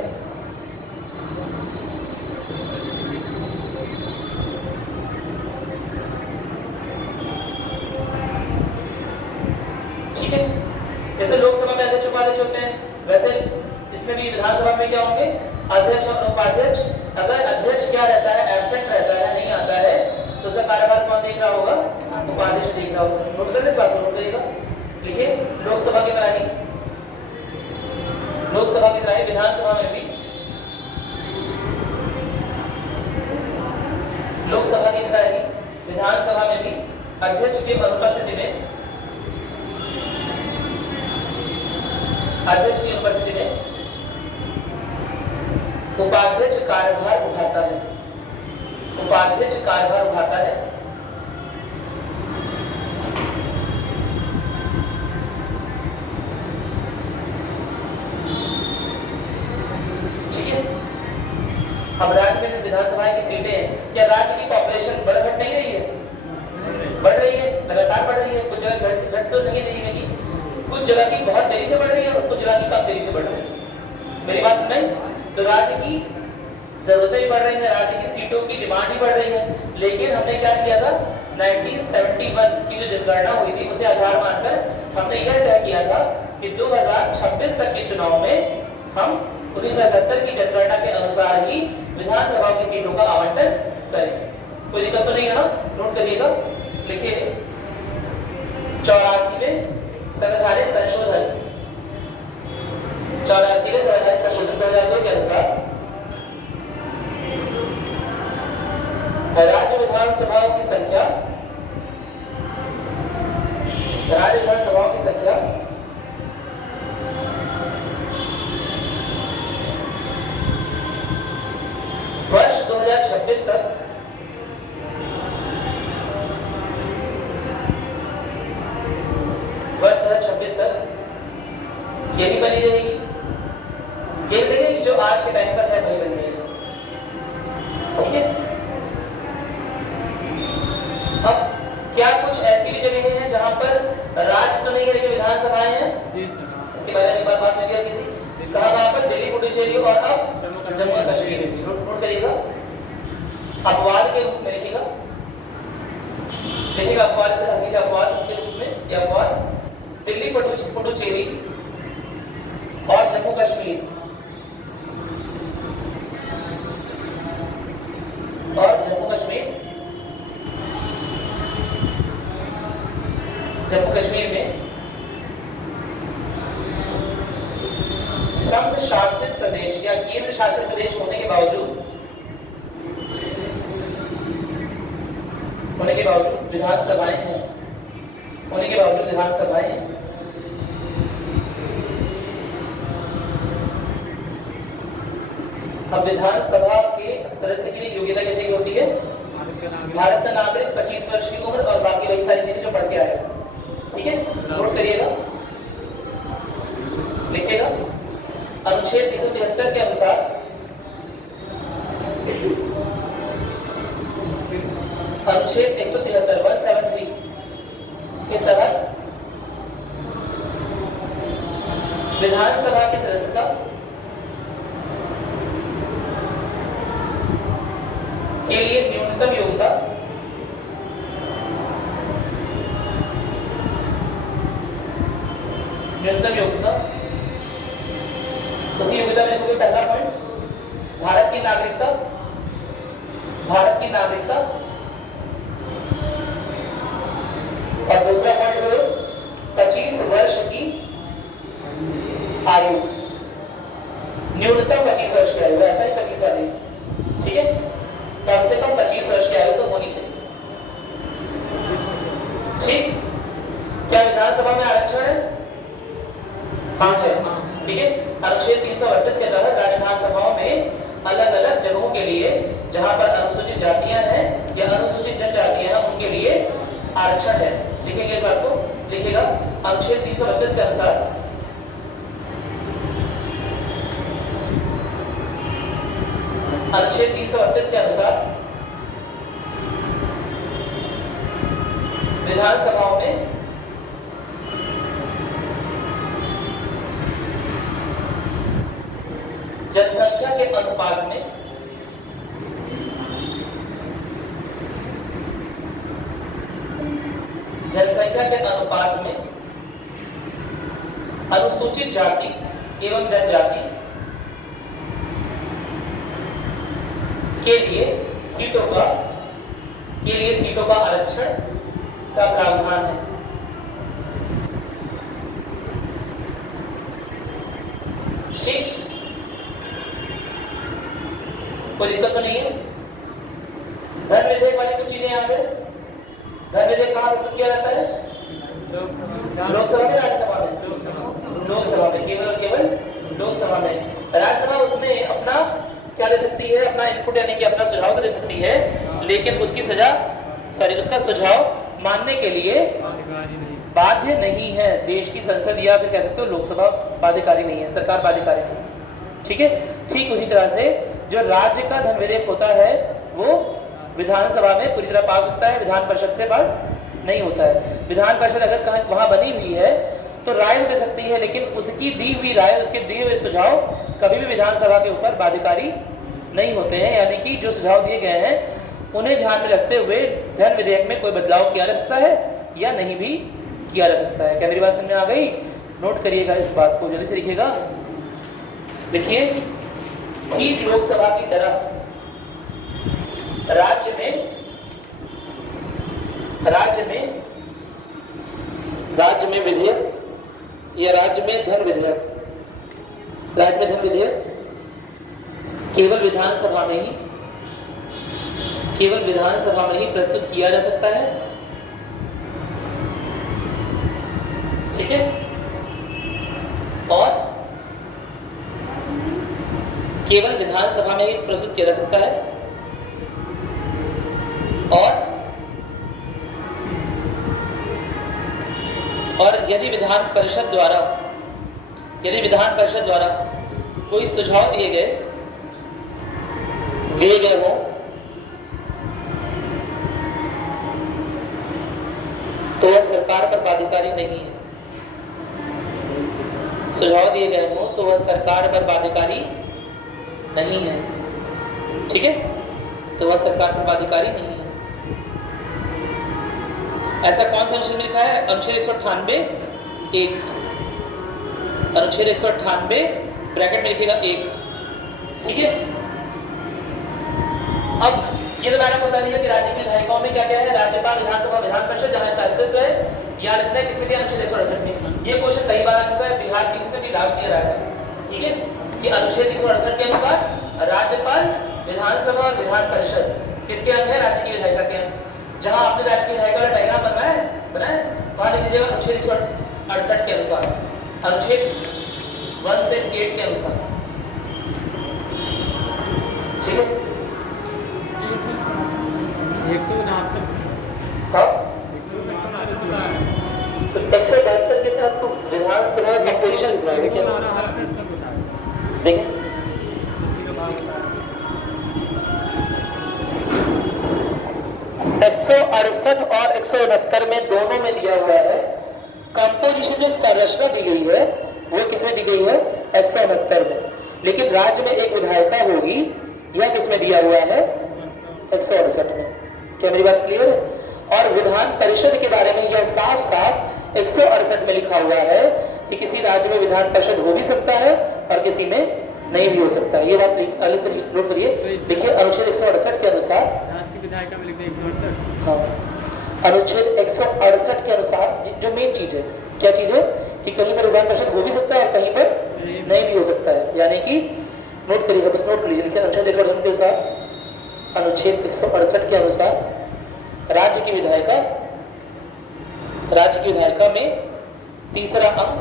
ठीक है? जैसे लोकसभा में अध्यक्ष उपाध्यक्ष होते हैं, वैसे इसमें भी विधानसभा में क्या होंगे? अध्यक्ष और उपाध्यक्ष। अगर अध्यक्ष क्या रहता है, एब्सेंट रहता है, नहीं आता है, तो उसका कार्यभार कौन देख रहा होगा? उपाध्यक्ष देख रहा होगा। नोट कर ले इस बात को, नोट करिएगा। लिखिए लोकसभा की तरह ही, लोकसभा की तरह ही विधानसभा में भी, लोकसभा की तरह ही विधानसभा में भी अध्यक्ष की अनुपस्थिति में, अध्यक्ष की उपस्थिति में उपाध्यक्ष कार्यभार उठाता है, उपाध्यक्ष कार्यभार उठाता है। ठीक है? अब राज्य में विधानसभा की सीटें हैं, क्या राज्य की पॉपुलेशन बढ़ घट नहीं रही है? बढ़ रही है, लगातार बढ़ रही है। कुछ जगह घट तो नहीं रही है, कुछ जगह की बहुत तेजी से बढ़ रही है और कुछ जगह की कम तेजी से बढ़ रही है। मेरी बात समझ? तो राज्य की जरूरतें भी बढ़ रही है, राज्य की सीटों की डिमांड भी बढ़ रही है। लेकिन हमने क्या किया था, 1971 की जो जनगणना हुई थी उसे आधार मानकर हमने यह तय किया था कि 2026 तक के चुनाव में हम 1971 की जनगणना के अनुसार ही विधानसभा की सीटों का आवंटन करेंगे। कोई दिक्कत तो नहीं है ना? नोट करिएगा, लिखिए 84वें संवैधानिक संशोधन, 84वें संवैधानिक संशोधन 2002 के अनुसार राज्य विधानसभाओं की संख्या, राज्य विधानसभाओं की संख्या वर्ष 2026 तक यही बनी रहेगी। ये नहीं जो आज के टाइम पर है वही बनी रहेगी। ठीक है? अब क्या कुछ ऐसी भी जगह हैं जहां पर राज्य तो नहीं है लेकिन विधानसभाएं हैं? इसके बारे में एक बार बात नहीं किसी कहा पर दिल्ली, पुडुचेरी और अब जम्मू और कश्मीर। नोट करिएगा, अपवाद के रूप में लिखिएगा, लिखिएगा अपवाद से रखिएगा, अपवाद के रूप में या अपवाद दिल्ली, पुडुचेरी और जम्मू कश्मीर संघ शासित प्रदेश या केंद्र शासित प्रदेश होने के बावजूद विधानसभाएं हैं, होने के बावजूद विधानसभाएं हैं। अब विधानसभा के सदस्य के लिए योग्यता क्या चाहिए होती है? भारत का नागरिक, 25 वर्ष की उम्र और बाकी वही सारी चीजें जो पढ़ के आए। ठीक है, नोट करिएगा, लिखिएगा। अनुच्छेद 373 के अनुसार अनुच्छेद 173 के तहत विधानसभा की सदस्यता के लिए न्यूनतम योग्यता उसी योग्यता में लिखोगे पहला पॉइंट भारत की नागरिकता और दूसरा पॉइंट हो 25 वर्ष की आयु, न्यूनतम 25 वर्ष की आयु, ऐसा ही 25 वाली। ठीक है, कम से कम 25 वर्ष की आयु तो होनी चाहिए। ठीक, क्या विधानसभा में आरक्षण है? हाँ है। ठीक है, अनुच्छेद 338 के तहत राज्य विधानसभाओं में अलग अलग जगहों के लिए जहां पर अनुसूचित जातियां हैं या अनुसूचित जनजातियां हैं उनके लिए आरक्षण है। लिखेंगे इस बात को, लिखेगा अनुच्छेद 338 के अनुसार अनुच्छेद 338 के अनुसार विधानसभाओं में जनसंख्या के अनुपात में अनुसूचित जाति एवं जनजाति के लिए सीटों का आरक्षण का प्रावधान है। ठीक, कोई दिक्कत तो नहीं है? धन विधेयक वाली कुछ चीजें यहाँ पे, धन विधेयक कहाँ प्रस्तुत किया जाता है? लोकसभा में, राज्यसभा में? लोकसभा में, केवल और केवल लोकसभा में। राज्यसभा उसमें अपना क्या दे सकती है? अपना इनपुट यानी कि अपना सुझाव तो दे सकती है, लेकिन उसका सुझाव मानने के लिए बाध्य नहीं है। देश की संसद या फिर कह सकते हो लोकसभा बाध्यकारी नहीं है, सरकार बाध्यकारी नहीं है। ठीक है, ठीक उसी तरह से जो राज्य का धन विधेयक होता है वो विधानसभा में पूरी तरह पास होता है, विधान परिषद से पास नहीं होता है। विधान परिषद अगर वहां बनी हुई है तो राय दे सकती है, लेकिन उसकी दी हुई राय, उसके दिए हुए सुझाव कभी भी विधानसभा के ऊपर बाध्यकारी नहीं होते हैं। यानी कि जो सुझाव दिए गए हैं उन्हें ध्यान में रखते हुए धन विधेयक में कोई बदलाव किया जा सकता है या नहीं भी किया जा सकता है। क्या मेरी बात समझ में आ गई? नोट करिएगा इस बात को, जल्दी से लिखिएगा। देखिए कि लोकसभा की तरह राज्य में विधेयक या राज्य में धन विधेयक केवल विधानसभा में ही प्रस्तुत किया जा सकता है। ठीक है, और केवल विधानसभा में ही प्रस्तुत किया जा सकता है और यदि विधान परिषद द्वारा कोई सुझाव दिए गए हो तो वह सरकार पर बाध्यकारी नहीं है। सुझाव दिए गए हो तो वह सरकार पर बाध्यकारी नहीं है। ठीक है, तो वह सरकार पर बाध्यकारी नहीं है। ऐसा कौन सा अनुच्छेद में लिखा है? अनुच्छेद 198 अनुच्छेद 198 ब्रैकेट में लिखेगा 1। ठीक है, अब ये तो मैंने बता दिया कि राज्य की विधायिकाओं में क्या क्या है? राज्यपाल, विधानसभा, विधान परिषद जहां इसका अस्तित्व है, या लिखना है किसमें दिया? अनुच्छेद 168 में। ये क्वेश्चन कई बार आ चुका है, बिहार की इसमें भी लास्ट ईयर आया है। ठीक है, कि अनुच्छेद 168 के अनुसार राज्यपाल, विधानसभा और विधान परिषद किसके अंग है? राज्य की विधायिका के अंग। जहां आपने राज्य की विधायिका वाला डायग्राम बनाया वहां लिख दीजिएगा अनुच्छेद 168 के अनुसार, अनुच्छेद 168 के अनुसार, ठीक है। 169 हाँ, तो 172 के तहत तो विधानसभा कंपोजिशन देखें 168 और 169 में दोनों में दिया हुआ है कंपोजिशन, जो संरचना दी गई है वो किसमें दी गई है? 169 में। लेकिन राज्य में एक विधायिका होगी, यह किसमें दिया हुआ है? 168 में। क्या मेरी बात क्लियर है? और विधान परिषद के बारे में यह साफ साफ 168 में लिखा हुआ है कि किसी राज्य में विधान परिषद हो भी सकता है और किसी में नहीं भी हो सकता है। ये बात अलग से नोट करिए। देखिए अनुच्छेद 168 के अनुसार, विधायिका में लिखते 168। हाँ, अनुच्छेद 168 के अनुसार जो मेन चीज है, क्या चीज है? कि कहीं पर विधान परिषद हो भी सकता है और कहीं पर नहीं भी हो सकता है। यानी कि नोट करिएगा, बस नोट कर लीजिए। देखिए अनुच्छेद 168 के अनुसार, अनुच्छेद 168 के अनुसार राज्य की विधायिका में तीसरा अंग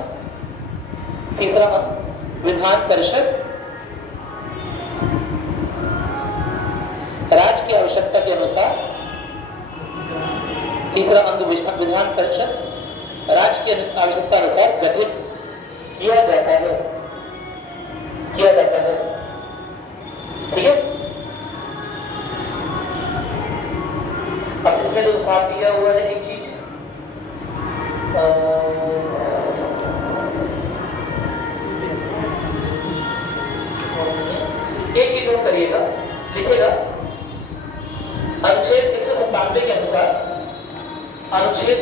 विधान परिषद राज्य की आवश्यकता के अनुसार, तीसरा अंग विधान परिषद राज्य की आवश्यकता अनुसार गठित किया जाता है, ठीक है। अब इसमें जो साथ दिया हुआ है एक चीज, एक चीज नोट करिएगा, लिखेगा अनुच्छेद 197 के अनुसार, अनुच्छेद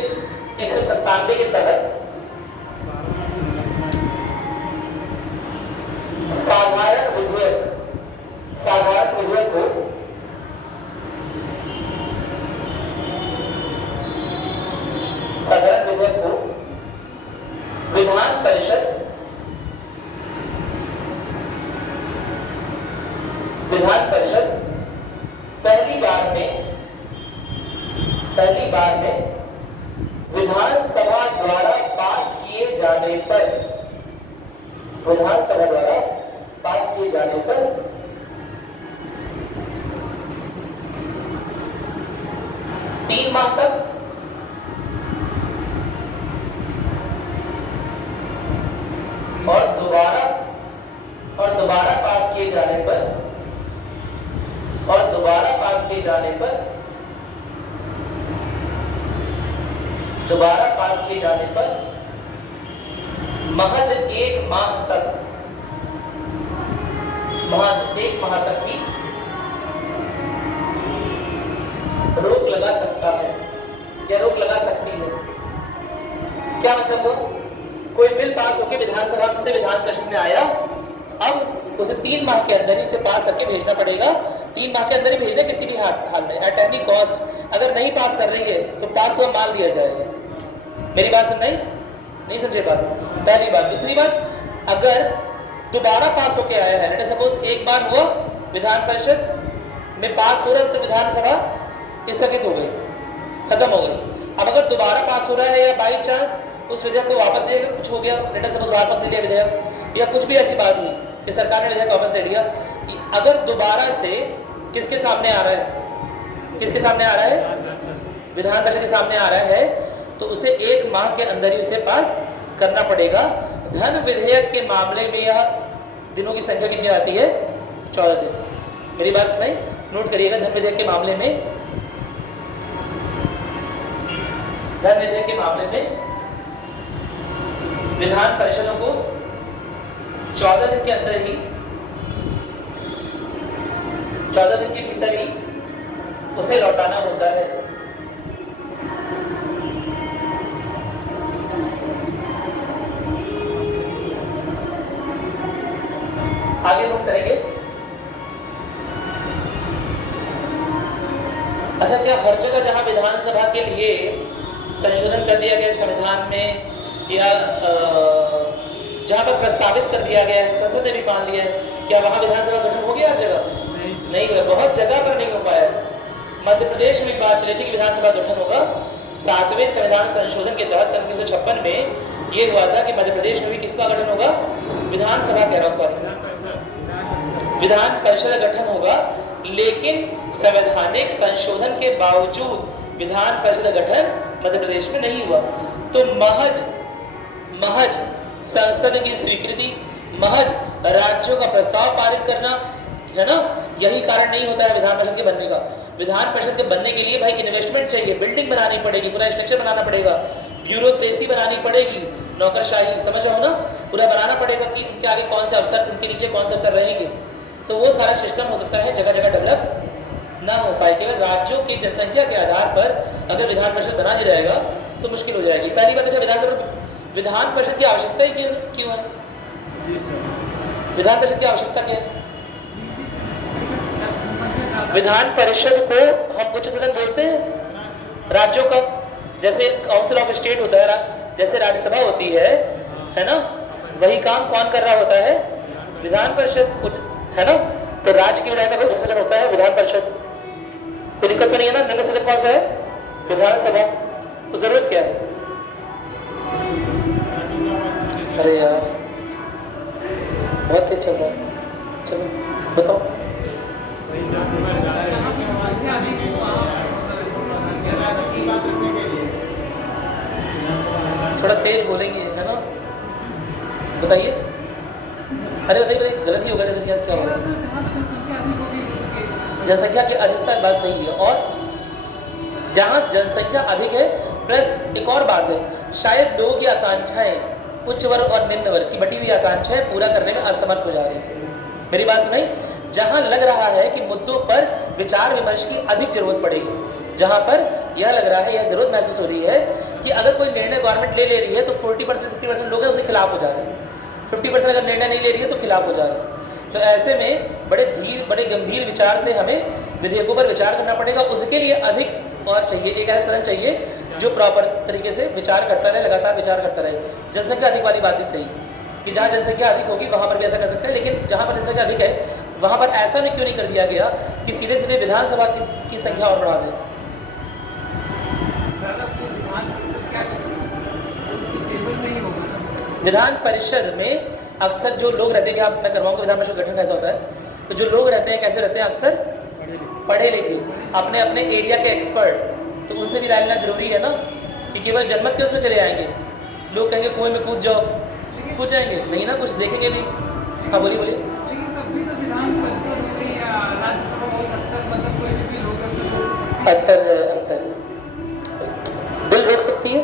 197 के तहत साधारण विधेयक को विधान परिषद पहली बार में विधानसभा द्वारा पास किए जाने पर 3 माह तक और दोबारा पास किए जाने पर महज 1 माह तक की रोक लगा सकता है या रोक लगा सकती है। क्या मतलब वो? कोई बिल पास होकर विधानसभा से विधान परिषद में आया, अब उसे 3 माह के अंदर ही उसे पास करके भेजना पड़ेगा। 3 माह के अंदर ही भेजना, किसी भी हाल में, एट एनी कॉस्ट। अगर नहीं पास कर रही है तो पास हुआ माल दिया जाएगा। मेरी बात सुन नहीं समझे बात? पहली बात। दूसरी बात, अगर दोबारा पास होके आया है, लेट सपोज एक बार हुआ विधान परिषद में पास हो रहा है तो विधानसभा स्थगित हो गई, खत्म हो गई। अब अगर दोबारा पास हो रहा है या बाई चांस उस विधेयक को वापस ले लिया, कुछ हो गया, लेट सपोज वापस ले लिया विधेयक, या कुछ भी ऐसी बात हुई कि सरकार ने विधेयक वापस ले लिया, कि अगर दोबारा से किसके सामने आ रहा है, विधान परिषद के सामने आ रहा है, तो उसे 1 माह के अंदर ही उसे पास करना पड़ेगा। धन विधेयक के मामले में यह दिनों की संख्या कितनी आती है? 14 दिन। मेरी बात नहीं, नोट करिएगा। धन विधेयक के मामले में विधान परिषदों को 14 दिन के अंदर ही, 14 दिन के भीतर ही उसे लौटाना होता है। आगे नोट करेंगे। अच्छा, क्या हर जगह जहां विधानसभा के लिए संशोधन कर दिया गया संविधान में, या जहाँ पर प्रस्तावित कर दिया गया है, संसद ने भी मान लिया है, क्या वहाँ विधानसभा गठन हो गया हर जगह? नहीं हुआ, बहुत जगह पर नहीं हो पाया। मध्य प्रदेश में बात चली थी कि विधानसभा गठन होगा। 7वें संविधान संशोधन के तहत सन 1956 में ये हुआ था कि मध्य प्रदेश में भी किसका गठन होगा? विधानसभा कह रहा हूँ, सॉरी, विधान परिषद गठन होगा। लेकिन संवैधानिक संशोधन के बावजूद विधान परिषद गठन मध्य प्रदेश में नहीं हुआ। तो महज संसद की स्वीकृति, महज राज्यों का प्रस्ताव पारित करना, है ना, यही कारण नहीं होता है विधान परिषद के बनने का। विधान परिषद के बनने के लिए भाई इन्वेस्टमेंट चाहिए, बिल्डिंग बनानी पड़ेगी, पूरा स्ट्रक्चर बनाना पड़ेगा, ब्यूरोक्रेसी बनानी पड़ेगी, नौकरशाही, समझ रहे हो ना, पूरा बनाना पड़ेगा कि उनके आगे कौन से अफसर, उनके नीचे कौन से अफसर रहेंगे। तो वो सारा सिस्टम हो सकता है जगह जगह डेवलप ना हो पाए। केवल राज्यों की जनसंख्या के आधार पर अगर विधान परिषद बना नहीं रहेगा तो मुश्किल हो जाएगी। पहली बात, अच्छा विधान परिषद की आवश्यकता ही क्यों है? जी सर। विधान परिषद की आवश्यकता क्या है? विधान परिषद को हम उच्च सदन बोलते हैं राज्यों का, जैसे काउंसिल ऑफ स्टेट होता है, जैसे राज्यसभा होती है ना, वही काम कौन कर रहा होता है? विधान परिषद, है ना। तो राज्य की विधायिका का उच्च सदन होता है विधान परिषद। कोई दिक्कत तो नहीं है ना? निम्न सदन कौन सा है? विधानसभा। तो जरूरत क्या है? अरे यार बहुत तेज चल रहा है, चलो बताओ। थोड़ा तेज बोलेंगे, है ना, बताइए। अरे बताइए, गलत ही होगा क्या होगा? जनसंख्या की अधिकता, बात सही है। और जहाँ जनसंख्या अधिक है, प्लस एक और बात है, शायद लोगों की आकांक्षाएं, उच्च वर्ग और निम्न वर्ग की बटी हुई आकांक्षाएं पूरा करने में असमर्थ हो जा रही है। मेरी बात सुनाई? जहां लग रहा है कि मुद्दों पर विचार विमर्श की अधिक जरूरत पड़ेगी, जहां पर यह लग रहा है, यह जरूरत महसूस हो रही है कि अगर कोई निर्णय गवर्नमेंट ले रही है तो 40% 50% लोग हैं उसके खिलाफ हो जा रहे हैं, 50% अगर निर्णय नहीं ले रही है तो खिलाफ हो जा रहे हैं। तो ऐसे में बड़े गंभीर विचार से हमें विधेयकों पर विचार करना पड़ेगा। उसके लिए अधिक और चाहिए, एक ऐसा सदन चाहिए जो प्रॉपर तरीके से विचार करता रहे, लगातार विचार करता रहे। जनसंख्या अधिक वाली बात भी सही कि जहाँ जनसंख्या अधिक होगी वहाँ पर भी ऐसा कर सकते हैं, लेकिन जहाँ पर जनसंख्या अधिक है वहाँ पर ऐसा नहीं क्यों नहीं कर दिया गया कि सीधे सीधे विधानसभा की संख्या और बढ़ा दें? विधान परिषद में अक्सर जो लोग रहते हैं, मैं करवाऊंगा विधान परिषद गठन कैसा होता है, तो जो लोग रहते हैं कैसे रहते हैं? अक्सर पढ़े लिखे, अपने अपने एरिया के एक्सपर्ट। तो उनसे भी राय लेना जरूरी है ना, कि केवल जनमत के उसमें चले आएंगे। लोग कहेंगे कुएं में कूद जाओ, कूद जाएंगे नहीं ना, कुछ देखेंगे भी। हाँ बोलिए बोलिए। लेकिन तब भी तो विधान परिषद हो गई या राज्यसभा बहुत हद तक, मतलब कोई भी लोग अंतर बिल रोक सकती है,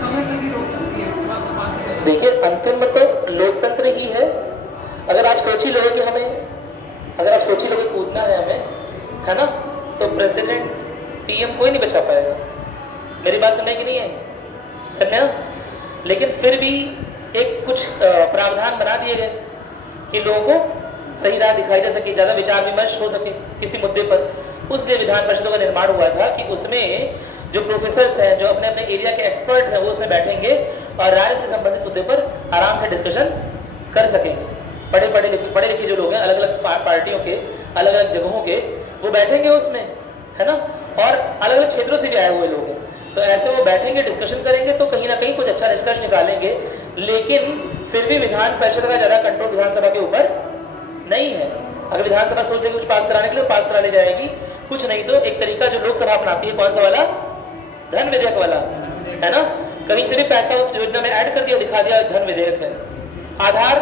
समय तक ही रोक सकती है, इसके बाद देखिए अंतिम में तो लोकतंत्र ही है। अगर आप सोच ही लोगे कि हमें, अगर आप सोच ही लोगे कूदना है हमें, है ना, तो प्रेसिडेंट पीएम कोई नहीं बचा पाएगा। मेरी बात समझ की नहीं है? समझे ना? लेकिन फिर भी एक कुछ प्रावधान बना दिए गए कि लोगों को सही राह दिखाई जा सके, ज़्यादा विचार विमर्श हो सके किसी मुद्दे पर। उसलिए विधान परिषदों का निर्माण हुआ था कि उसमें जो प्रोफेसर्स हैं, जो अपने अपने एरिया के एक्सपर्ट हैं, वो उसमें बैठेंगे और राज्य से संबंधित मुद्दे पर आराम से डिस्कशन कर सकेंगे। पढ़े लिखे जो लोग हैं, अलग अलग पार्टियों के, अलग अलग जगहों के, वो बैठेंगे उसमें, है ना, और अलग अलग क्षेत्रों से भी आए हुए लोग हैं। तो ऐसे वो बैठेंगे, डिस्कशन करेंगे, तो कहीं ना कहीं कुछ अच्छा निष्कर्ष निकालेंगे। लेकिन फिर भी विधान परिषद का ज़्यादा कंट्रोल विधानसभा के ऊपर नहीं है। अगर विधानसभा सोच रही कुछ पास कराने के लिए, पास करा ले जाएगी, कुछ नहीं तो एक तरीका जो लोकसभा अपनाती है, कौन सा वाला? धन विधेयक वाला, है ना। कहीं से भी पैसा उस योजना में ऐड कर दिया, दिखा दिया धन विधेयक है। आधार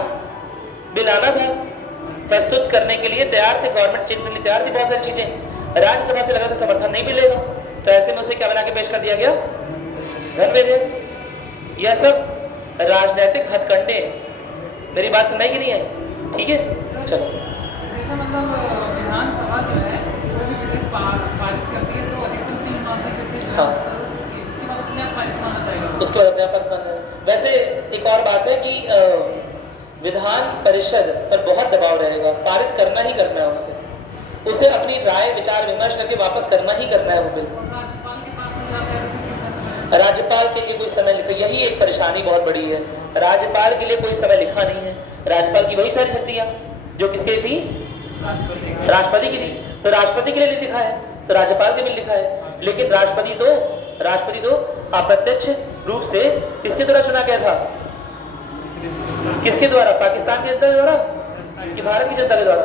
बिल आना था, प्रस्तुत करने के लिए तैयार थे, गवर्नमेंट चेंज करने तैयार थी, बहुत सारी चीजें। राज्यसभा से लग रहा था समर्थन नहीं मिलेगा, तो ऐसे में उसे क्या बना के पेश कर दिया गया? धन विधेयक। यह सब राजनीतिक हथकंडे। मेरी बात समझ की नहीं है? ठीक है, चलो। जैसा मतलब विधानसभा जो है कोई भी विधेयक पारित करती है तो अधिकतम 3 माह तक जैसे, हाँ, उसके बाद अपने आप पारित माना जाएगा। उसके बाद अपने आप पारित माना जाएगा। वैसे एक और बात है कि विधान परिषद पर बहुत दबाव रहेगा, पारित करना ही करना है उसे अपनी राय विचार विमर्श करके वापस करना ही करना है वो बिल। राज्यपाल के पास हो जाता है तो कितना समय राज्यपाल के लिए कोई समय लिखा, यही एक परेशानी बहुत बड़ी है, राज्यपाल के लिए कोई समय लिखा नहीं है। राज्यपाल की वही सारी शक्तियां जो किसके थी, राष्ट्रपति की थी, तो राष्ट्रपति के लिए नहीं लिखा है, तो राज्यपाल के लिए लिखा है। लेकिन राष्ट्रपति तो अप्रत्यक्ष रूप से किसके द्वारा चुना गया था, किसके द्वारा, पाकिस्तान की जनता के द्वारा कि भारत की जनता के द्वारा,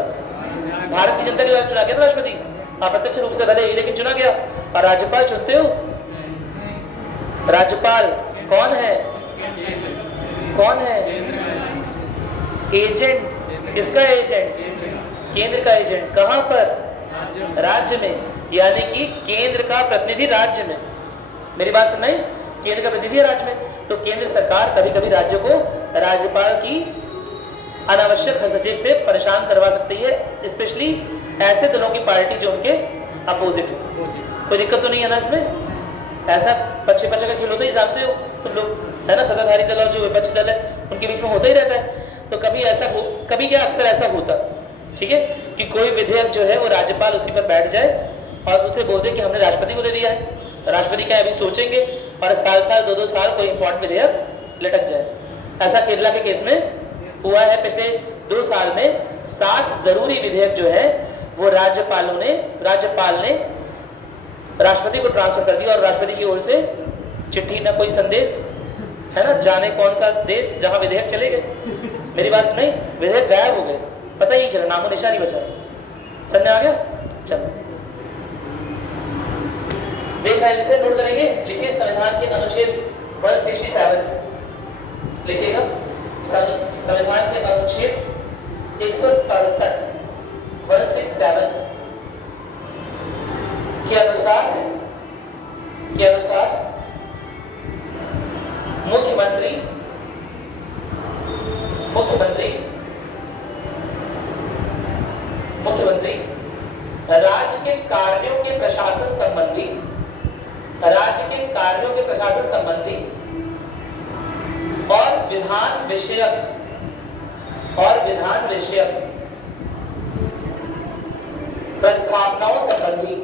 भारत की जनता के द्वारा चुना गया था राष्ट्रपति, अप्रत्यक्ष रूप से भले ही लेकिन चुना गया। और राज्यपाल चुनते हो, राज्यपाल कौन है, एजेंट, किसका एजेंट, केंद्र का एजेंट, कहां पर, राज्य में, यानी कि केंद्र का प्रतिनिधि राज्य में। मेरी बात सुन रहे हैं, केंद्र का प्रतिनिधि राज्य में, तो केंद्र सरकार कभी कभी राज्य को राज्यपाल की अनावश्यक हस्तक्षेप से परेशान करवा सकती है, स्पेशली ऐसे दलों की पार्टी जो उनके अपोजिट है। कोई दिक्कत तो नहीं है ना इसमें, ऐसा पक्ष का खेल होता ही, जानते हो तुम लोग, है ना, सत्ताधारी दल और जो विपक्षी दल है उनके बीच में होता ही रहता है। तो कभी क्या अक्सर ऐसा होता, ठीक है, कि कोई विधेयक जो है वो राज्यपाल उसी पर बैठ जाए और उसे बोलते कि हमने राष्ट्रपति को दे दिया है, राष्ट्रपति क्या अभी सोचेंगे और साल 2-2 साल कोई इंपॉर्टेंट विधेयक लटक जाए। ऐसा केरला के केस में हुआ है, पिछले 2 साल में 7 जरूरी विधेयक जो है वो राज्यपाल ने राष्ट्रपति को ट्रांसफर कर दिया और राष्ट्रपति की ओर से चिट्ठी, ना कोई संदेश, है ना, जाने कौन सा देश जहां विधेयक चले गए। मेरी बात सुनाई, विधेयक गायब हो गए, पता ही नहीं चला, नामो निशान नहीं बचा। समझ में आ गया? चलो देखा है, इसे नोट करेंगे, लिखिए संविधान के अनुच्छेद 167 लिखिएगा, संविधान के अनुच्छेद 167 167 के अनुसार मुख्यमंत्री राज्य के कार्यों के प्रशासन संबंधी और विधान विषयक प्रस्तावनाओं संबंधी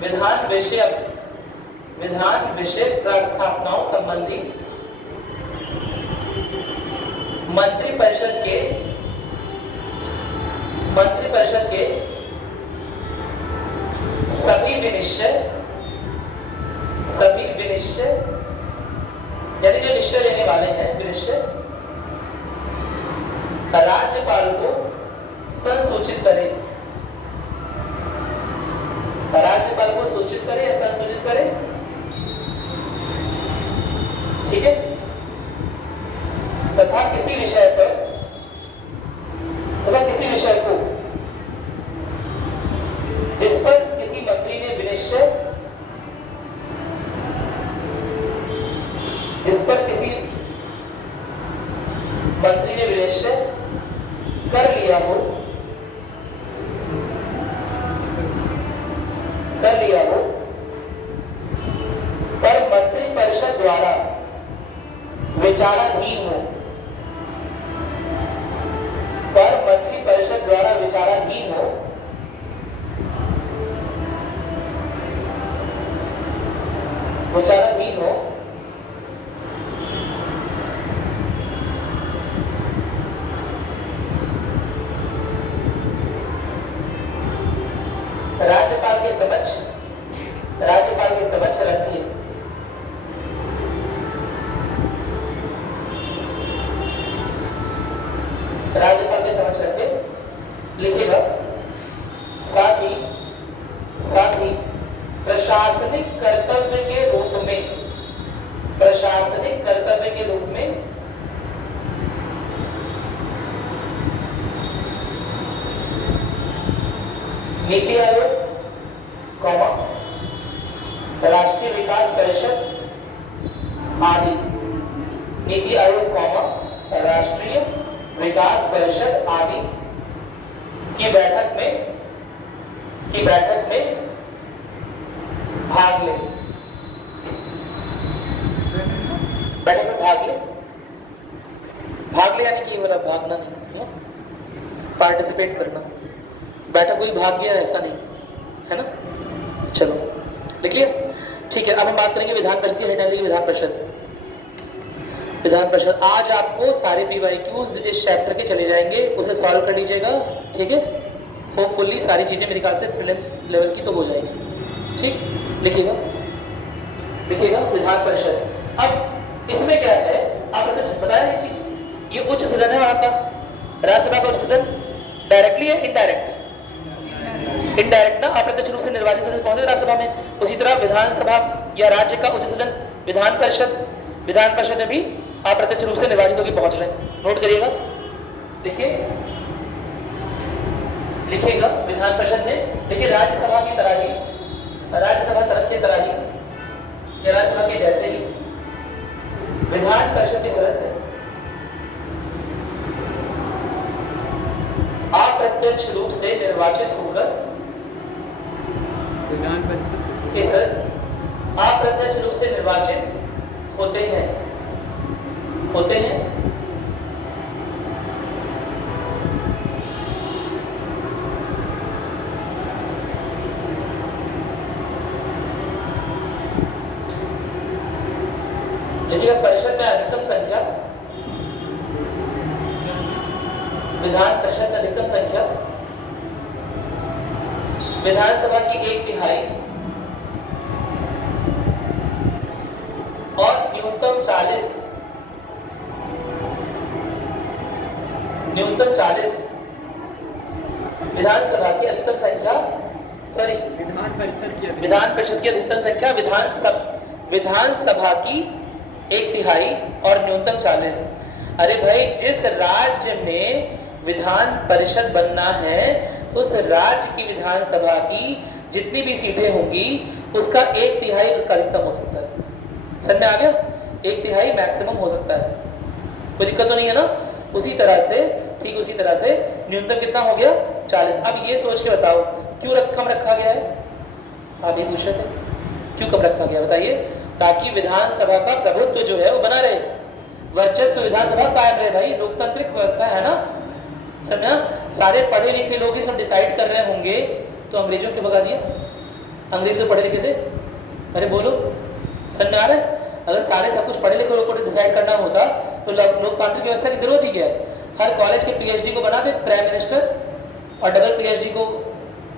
विधान विषयक प्रस्तावनाओं संबंधी मंत्रिपरिषद के सभी विनिश्चय यानी जो निश्चय लेने वाले हैं, विनिश्चय राज्यपाल को संसूचित करे, राज्यपाल को सूचित करे या संसूचित करे, ठीक है, तथा किसी विषय को जिस पर किसी मंत्री ने विनिश्चय कर लिया हो पर मंत्रिपरिषद द्वारा विचाराधीन हो, राज्यपाल के समक्ष रखिए। राज्यपाल के समक्ष रखे लिखेगा, साथ ही प्रशासनिक कर्तव्य के रूप में नीति आयोग, राष्ट्रीय विकास परिषद आदि, नीति आयोग, राष्ट्रीय विकास परिषद आदि की बैठक में भाग ले, यानी कि मतलब भागना नहीं, पार्टिसिपेट करना। बैठक कोई भाग गया ऐसा नहीं है ना, चलो लिख लिया, ठीक है। अब हम बात करेंगे विधान परिषद की हेडलाइन, विधान परिषद। विधान परिषद आज आपको सारे PYQs इस चैप्टर के चले जाएंगे, उसे सॉल्व कर लीजिएगा, ठीक है। होपफुली सारी चीजें मेरे ख्याल से प्रीलिम्स लेवल की तो हो जाएंगी, ठीक। लिखिएगा लिखिएगा विधान परिषद। अब इसमें क्या है, आपने तो बताया ये चीज, ये उच्च सदन है आपका, राज्यसभा का उच्च सदन। डायरेक्टली है इनडायरेक्ट? इनडायरेक्ट ना, अप्रत्यक्ष रूप से निर्वाचित सदस्य पहुंचे राज्यसभा में। उसी तरह विधानसभा या राज्य का उच्च सदन विधान परिषद, विधान परिषद में भी अप्रत्यक्ष रूप से निर्वाचित होकर पहुंच रहे हैं। नोट करिएगा, देखिए लिखिएगा विधान परिषद में। देखिए राज्यसभा की तरह ही, राज्यसभा की तरह ही या राज्यसभा के जैसे ही विधान परिषद के सदस्य अप्रत्यक्ष रूप से निर्वाचित होकर, विधान परिषद के सदस्य अप्रत्यक्ष रूप से निर्वाचित होते हैं, होते हैं। देखिए परिषद में अधिकतम संख्या, विधान परिषद में अधिकतम संख्या विधानसभा की 1/3 और न्यूनतम 40 विधानसभा की अधिकतम संख्या, सॉरी विधान परिषद की अधिकतम संख्या विधानसभा की 1/3 और न्यूनतम 40। अरे भाई जिस राज्य में विधान परिषद बनना है उस राज्य की विधानसभा की जितनी भी सीटें होंगी उसका 1/3 उसका अधिकतम हो सकता है। समझ में आ गया? 1/3 मैक्सिमम हो सकता है, कोई दिक्कत तो नहीं है ना। उसी तरह से, ठीक उसी तरह से न्यूनतम कितना हो गया? 40। अब ये सोच के बताओ क्यों कम रखा गया है? आप ये पूछ रहे थे क्यों कम रखा गया, बताइए। ताकि विधानसभा का प्रभुत्व जो है वो बना रहे, वर्चस्व विधानसभा कायम रहे। भाई लोकतांत्रिक व्यवस्था है ना, समझा। सारे पढ़े लिखे लोग ही सब डिसाइड कर रहे होंगे तो अंग्रेजों के भगा दिया? अंग्रेज तो पढ़े लिखे थे, अरे बोलो, समझ में आ रहा है? अगर सारे सब कुछ पढ़े लिखे लोगों को डिसाइड करना होता तो लोकतांत्रिक व्यवस्था की जरूरत ही क्या है? हर कॉलेज के PhD को बना दे प्राइम मिनिस्टर और डबल PhD को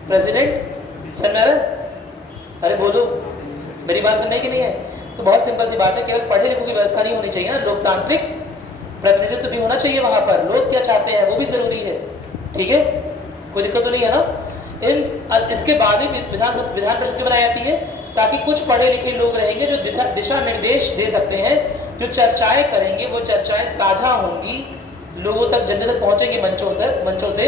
प्रेसिडेंट। समझ में आ रहा है? अरे बोलो, मेरी बात सुनने की नहीं है? तो बहुत सिंपल सी बात है, केवल पढ़े लिखों की व्यवस्था नहीं होनी चाहिए ना, लोकतांत्रिक प्रतिनिधित्व भी होना चाहिए वहां पर। लोग क्या चाहते हैं वो भी जरूरी है, ठीक है, कोई दिक्कत तो नहीं है ना। इसके बाद ही विधान परिषद की बनाई जाती है ताकि कुछ पढ़े लिखे लोग रहेंगे जो दिशा निर्देश दे सकते हैं, जो चर्चाएं करेंगे, वो चर्चाएं साझा होंगी, लोगों तक जन तक पहुंचेंगे मंचों से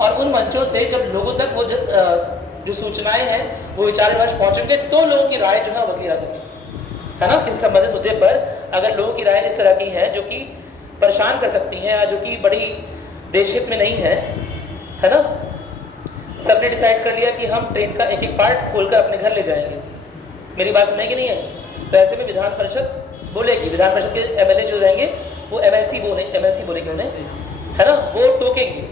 और उन मंचों से जब लोगों तक वो जो सूचनाएं हैं वो विचार विमर्श पहुंचेंगे तो लोगों की राय जो है वो बदली जा सके, है ना। किसी संबंधित मुद्दे पर अगर लोगों की राय इस तरह की है जो कि परेशान कर सकती हैं या जो कि बड़ी देशहित में नहीं है ना। सबने डिसाइड कर लिया कि हम ट्रेन का एक एक पार्ट खोलकर अपने घर ले जाएंगे, मेरी बात सुनने की नहीं है? तो ऐसे में विधान परिषद बोलेगी, विधान परिषद के MLA जो रहेंगे वो MLC बोलेंगे उन्हें, है ना। वो टोकेंगे,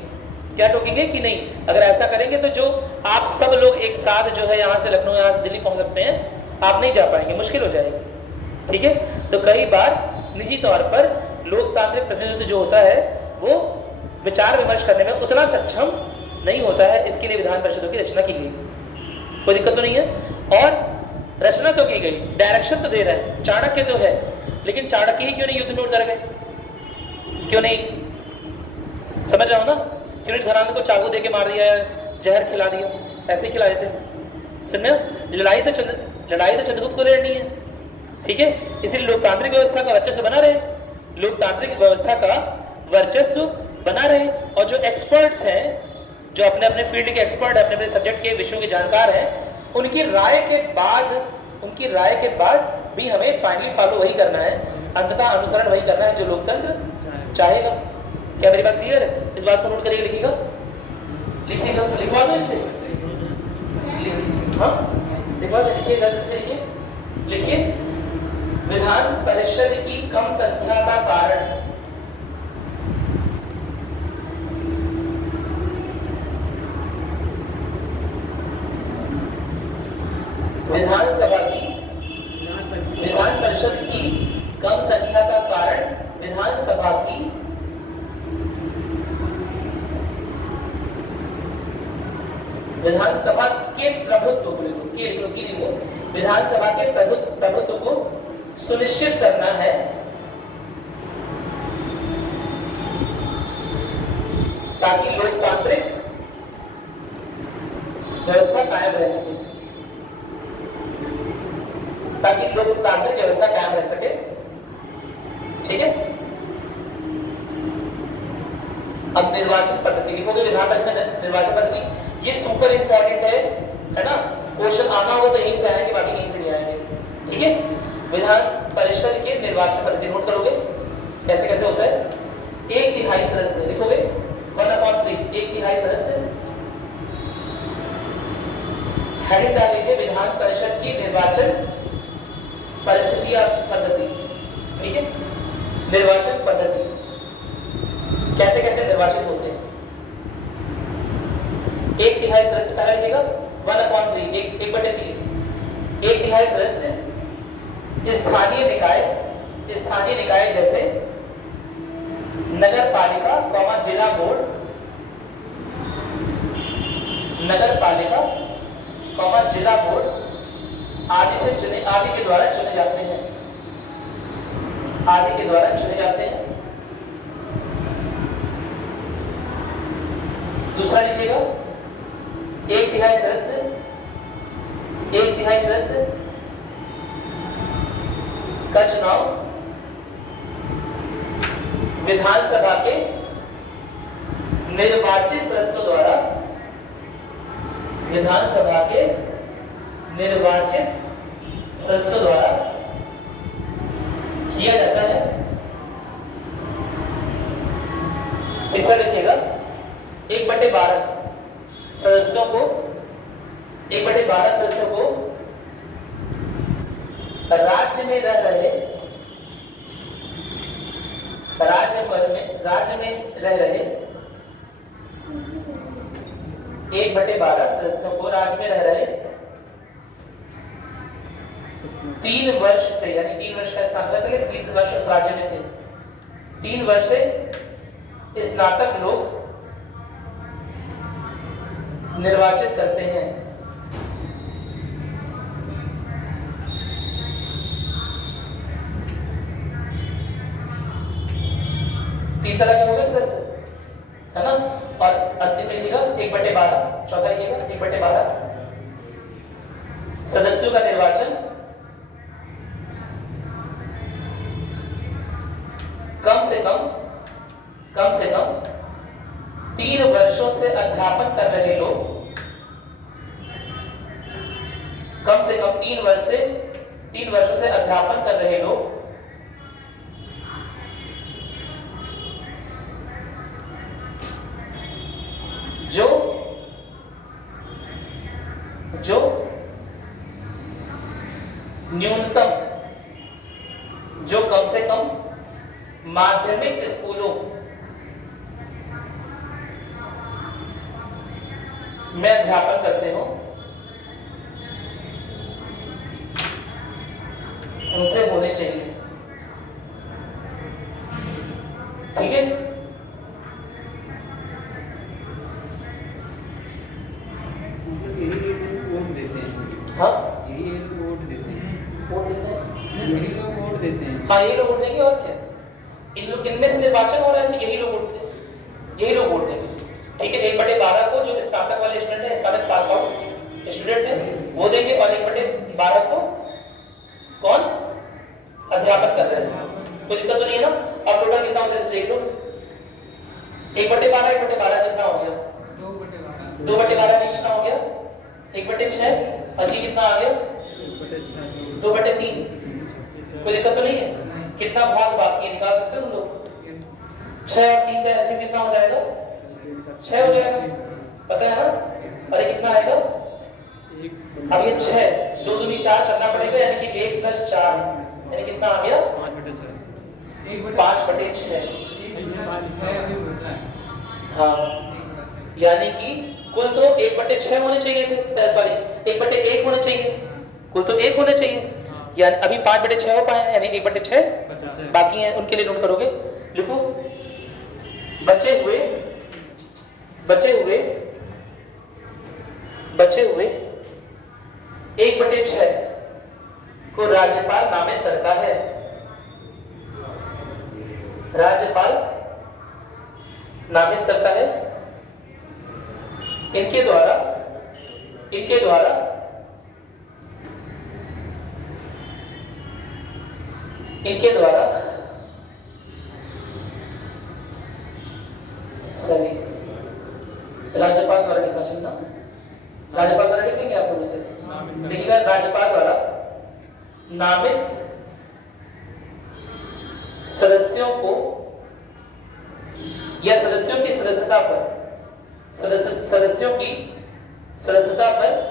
क्या टोकेंगे कि नहीं अगर ऐसा करेंगे तो जो आप सब लोग एक साथ जो है यहाँ से लखनऊ, यहाँ से दिल्ली पहुँच सकते हैं, आप नहीं जा पाएंगे, मुश्किल हो जाएगी, ठीक है। तो कई बार निजी तौर पर लोकतांत्रिक प्रतिनिधित्व जो होता है वो विचार विमर्श करने में उतना सक्षम नहीं होता है, इसके लिए विधान परिषदों की रचना की गई, कोई दिक्कत तो नहीं है। और रचना तो की गई, डायरेक्शन तो दे रहे हैं, चाणक्य तो है, लेकिन चाणक्य ही क्यों नहीं युद्ध में उतर गए? क्यों नहीं? समझ रहे हो ना? क्यों नहीं घराने को चाकू दे के मार दिया, जहर खिला दिया, ऐसे ही खिला देते? समझे? लड़ाई तो चंद्रगुप्त को लड़नी है, ठीक है। इसलिए लोकतांत्रिक व्यवस्था का वर्चस्व बना रहे, लोकतांत्रिक व्यवस्था का वर्चस्व बना रहे। और जो एक्सपर्ट्स हैं, जो अपने अपने फील्ड के एक्सपर्ट है, अपने अपने सब्जेक्ट के विषयों के जानकार हैं, उनकी राय के बाद भी हमें फाइनली फॉलो वही करना है, अंततः अनुसरण वही करना है जो लोकतंत्र चाहेगा। क्या मेरी बात क्लियर है? इस बात को नोट करिए, लिखिएगा, लिखवा दो इसे, हाँ लिखवा दो, लिखिएगा, लिखिए विधान परिषद की कम संख्या का कारण विधानसभा की विधान परिषद की कम संख्या का कारण विधानसभा की विधानसभा के प्रभुत्व को लिखो विधानसभा के प्रभुत्व को सुनिश्चित करना है ताकि लोकतांत्रिक व्यवस्था कायम रह सके ठीक है। अब निर्वाचन पद्धति लिखोगे विधान परिषद में निर्वाचन पद्धति, ये सुपर इंपॉर्टेंट है ना। क्वेश्चन आना होगा तो यहीं से आएंगे, बाकी नहीं से नहीं आएंगे। ठीक है, विधान परिषद के निर्वाचन पद्धति नोट करोगे कैसे कैसे होता है। 1/3 सदस्य लिखोगे 1/3 1/3 सदस्य। हेडिंग डाल लीजिए विधान परिषद की निर्वाचन परिस्थिति या पद्धति। ठीक है, निर्वाचन पद्धति कैसे कैसे निर्वाचित होते हैं। 1/3 सदस्य पहला लिखिएगा 1/3 1/3 1/3 सदस्य स्थानीय निकाय जैसे नगर पालिका जिला बोर्ड, नगर पालिका जिला बोर्ड आदि के द्वारा चुने जाते हैं। दूसरा लिखिएगा 1/3 सदस्य का चुनाव विधानसभा के निर्वाचित सदस्यों द्वारा किया जाता है। तीसरा लिखिएगा 1/12 सदस्यों को राज्य में रह रहे 1/12 सदस्यों को राज्य में रह रहे 3 वर्ष से, यानी 3 वर्ष का स्नातक है, 3 वर्ष उस राज्य में थे, 3 वर्ष से स्नातक लोग निर्वाचित करते हैं। तीन तरह के होंगे सदस्य, है ना। और अंतिम लिखिएगा 1/12, चौथा लिखिएगा 1/12 सदस्यों का निर्वाचन कम से कम 3 वर्षों से अध्यापन कर रहे लोग, कम से कम 3 वर्षों से अध्यापन कर रहे लोग जो न्यूनतम, जो कम से कम माध्यमिक स्कूलों में अध्यापन करते हो, उनसे होने चाहिए। ठीक है, हाँ यही लोग वोट देते हैं। यही लोग वोट देंगे और क्या। इनमें से निर्वाचन हो रहा है, यही लोग वोट देंगे। ठीक है, 1/12 को जो स्नातक वाले स्टूडेंट है, स्नातक पास आउट स्टूडेंट है, वो देंगे, और 1/12 को कौन अध्यापन कर रहे हैं। कोई दिक्कत तो नहीं है ना। अब टोटल कितना होता है देख लो। 1/12 कितना हो गया? 2/12 नहीं, कितना हो गया? 1/6। अजी कितना आ गया? 2/3। कोई दिक्कत तो नहीं है। कितना भाग बाकी है निकाल सकते हो तुम लोग। 6 और 3 का एलसीएम कितना हो जाएगा? 6 हो जाएगा, पता है ना। और ये कितना आएगा? अब ये 6 2 दूनी 4 करना पड़ेगा, यानी कि 1 + 4 यानी कितना आ गया? 5/6। हाँ, यानी कि कुल तो 1/6 होने चाहिए थे, सॉरी 1/1 होने चाहिए, कुल तो 1 होने चाहिए, यानी अभी 5/6 हो पाए हैं, यानी 1/6 बाकी हैं, उनके लिए नोट करोगे। लिखो बचे हुए 1/6 को राज्यपाल नामित करता है। राज्यपाल नामित करता है। इनके द्वारा सॉरी, राज्यपाल द्वारा लिखना चाहिए ना, राज्यपाल द्वारा लिखेंगे आप लोग से, लिखिएगा राज्यपाल द्वारा नामित सदस्यों को या सदस्यों की सदस्यता पर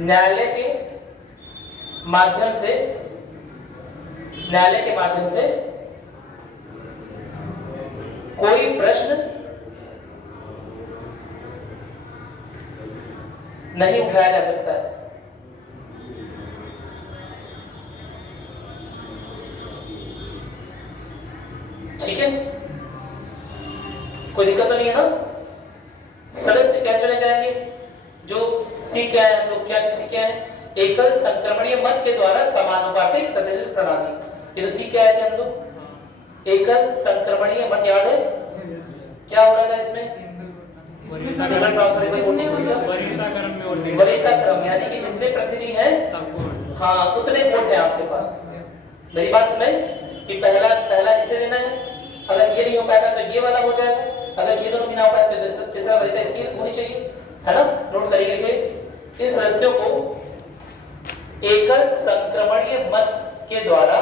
न्यायालय के माध्यम से कोई प्रश्न नहीं उठाया जा सकता है। ठीक है, कोई दिक्कत तो नहीं है ना? सदस्य कैसे चुने जाएंगे? जो सीख गए हैं हम लोग, क्या सीख गए हैं? एकल संक्रमणीय मत के द्वारा समानुपातिक प्रतिनिधित्व प्रणाली। ये तो सीख के आए थे हम लोग। एकल संक्रमणीय मत याद है क्या हो रहा था इसमें? वरीयता क्रम, यानी कि जितने प्रतिनिधि हैं हाँ उतने वोट है आपके पास। मेरी बात समझ कि पहला इसे देना है, अगर ये नहीं हो पाएगा तो ये वाला हो जाएगा, अगर ये दोनों भी ना हो पाए तो तीसरा वरीयता इसकी होनी चाहिए, है ना? नोट करिए। इन सदस्यों को एकल संक्रमणीय मत के द्वारा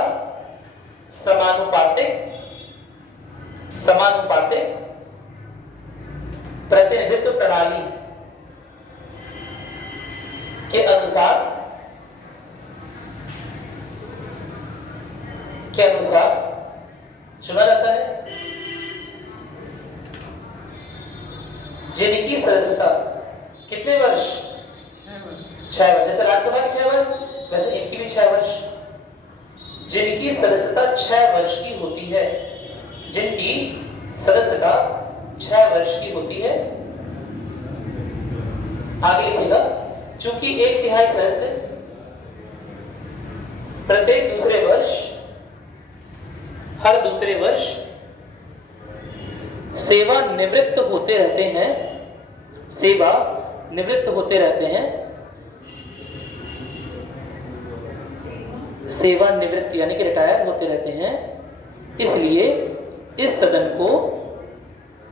समानुपातिक प्रतिनिधित्व प्रणाली के अनुसार चुना जाता है, जिनकी सदस्यता कितने वर्ष? 6 वर्ष। जैसे राज्यसभा की 6 वर्ष, वैसे इनकी भी 6 वर्ष। जिनकी सदस्यता 6 वर्ष की होती है, जिनकी सदस्यता 6 वर्ष की होती है। आगे लिखिएगा, चूंकि 1/3 सदस्य प्रत्येक हर दूसरे वर्ष सेवानिवृत्त होते रहते हैं। सेवानिवृत्त यानी कि रिटायर होते रहते हैं। इसलिए इस सदन को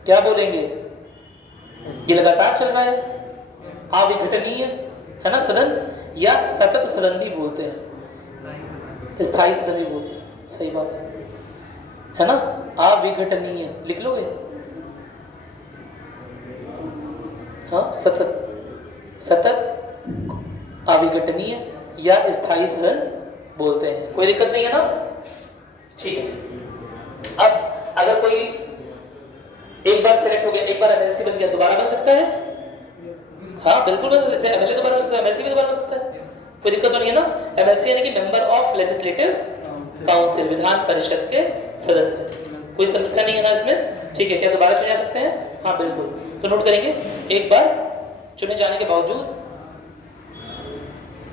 क्या बोलेंगे? ये लगातार चल रहा है, अविघटनीय है ना सदन, या सतत सदन भी बोलते हैं, स्थायी सदन भी बोलते हैं। सही बात है ना? अविघटनीय लिख लोगे? हाँ, सतत अविघटनीय या स्थायी सदन बोलते हैं। कोई दिक्कत नहीं है ना? ठीक है। अब अगर कोई एक बार सेलेक्ट हो गया, एक बार एमएलसी बन गया, दोबारा बन सकता है? हाँ बिल्कुल बन सकता है। एमएलए दोबारा बन सकता है, एमएलसी भी दोबारा बन सकता है। कोई दिक्कत तो नहीं है ना? एमएलसी यानी कि member of legislative council, Vidhan Parishad के सदस्य। कोई समस्या नहीं है ना इसमें? ठीक है। क्या दोबारा चुने जा सकते हैं? हाँ बिल्कुल। तो नोट करेंगे, एक बार चुने जाने के बावजूद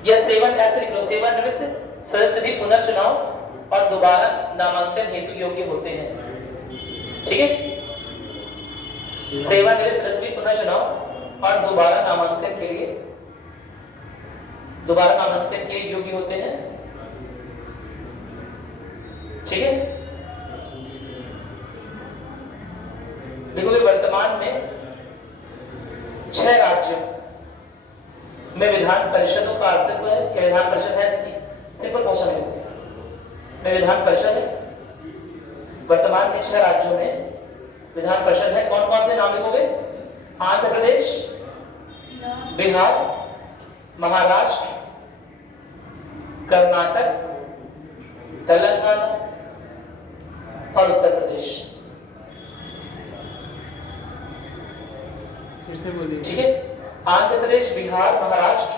या ऐसे लिख लो, सेवानिवृत्त सदस्य भी पुनर्चुनाव और दोबारा नामांकन हेतु योग्य होते हैं। ठीक है, सेवानिवृत्त सदस्य भी पुनर्चुनाव और दोबारा नामांकन के लिए योग्य होते हैं। ठीक है, देखो वर्तमान में 6 राज्यों में विधान परिषदों का अस्तित्व है। क्या विधान परिषद है? सिंपल क्वेश्चन है। विधान परिषद है वर्तमान में 6 राज्यों में विधान परिषद है। कौन कौन से नाम लिखोगे? आंध्र प्रदेश, बिहार, महाराष्ट्र, कर्नाटक, तेलंगाना, और उत्तर प्रदेश। फिर से बोलिए। ठीक है, आंध्र प्रदेश, बिहार, महाराष्ट्र,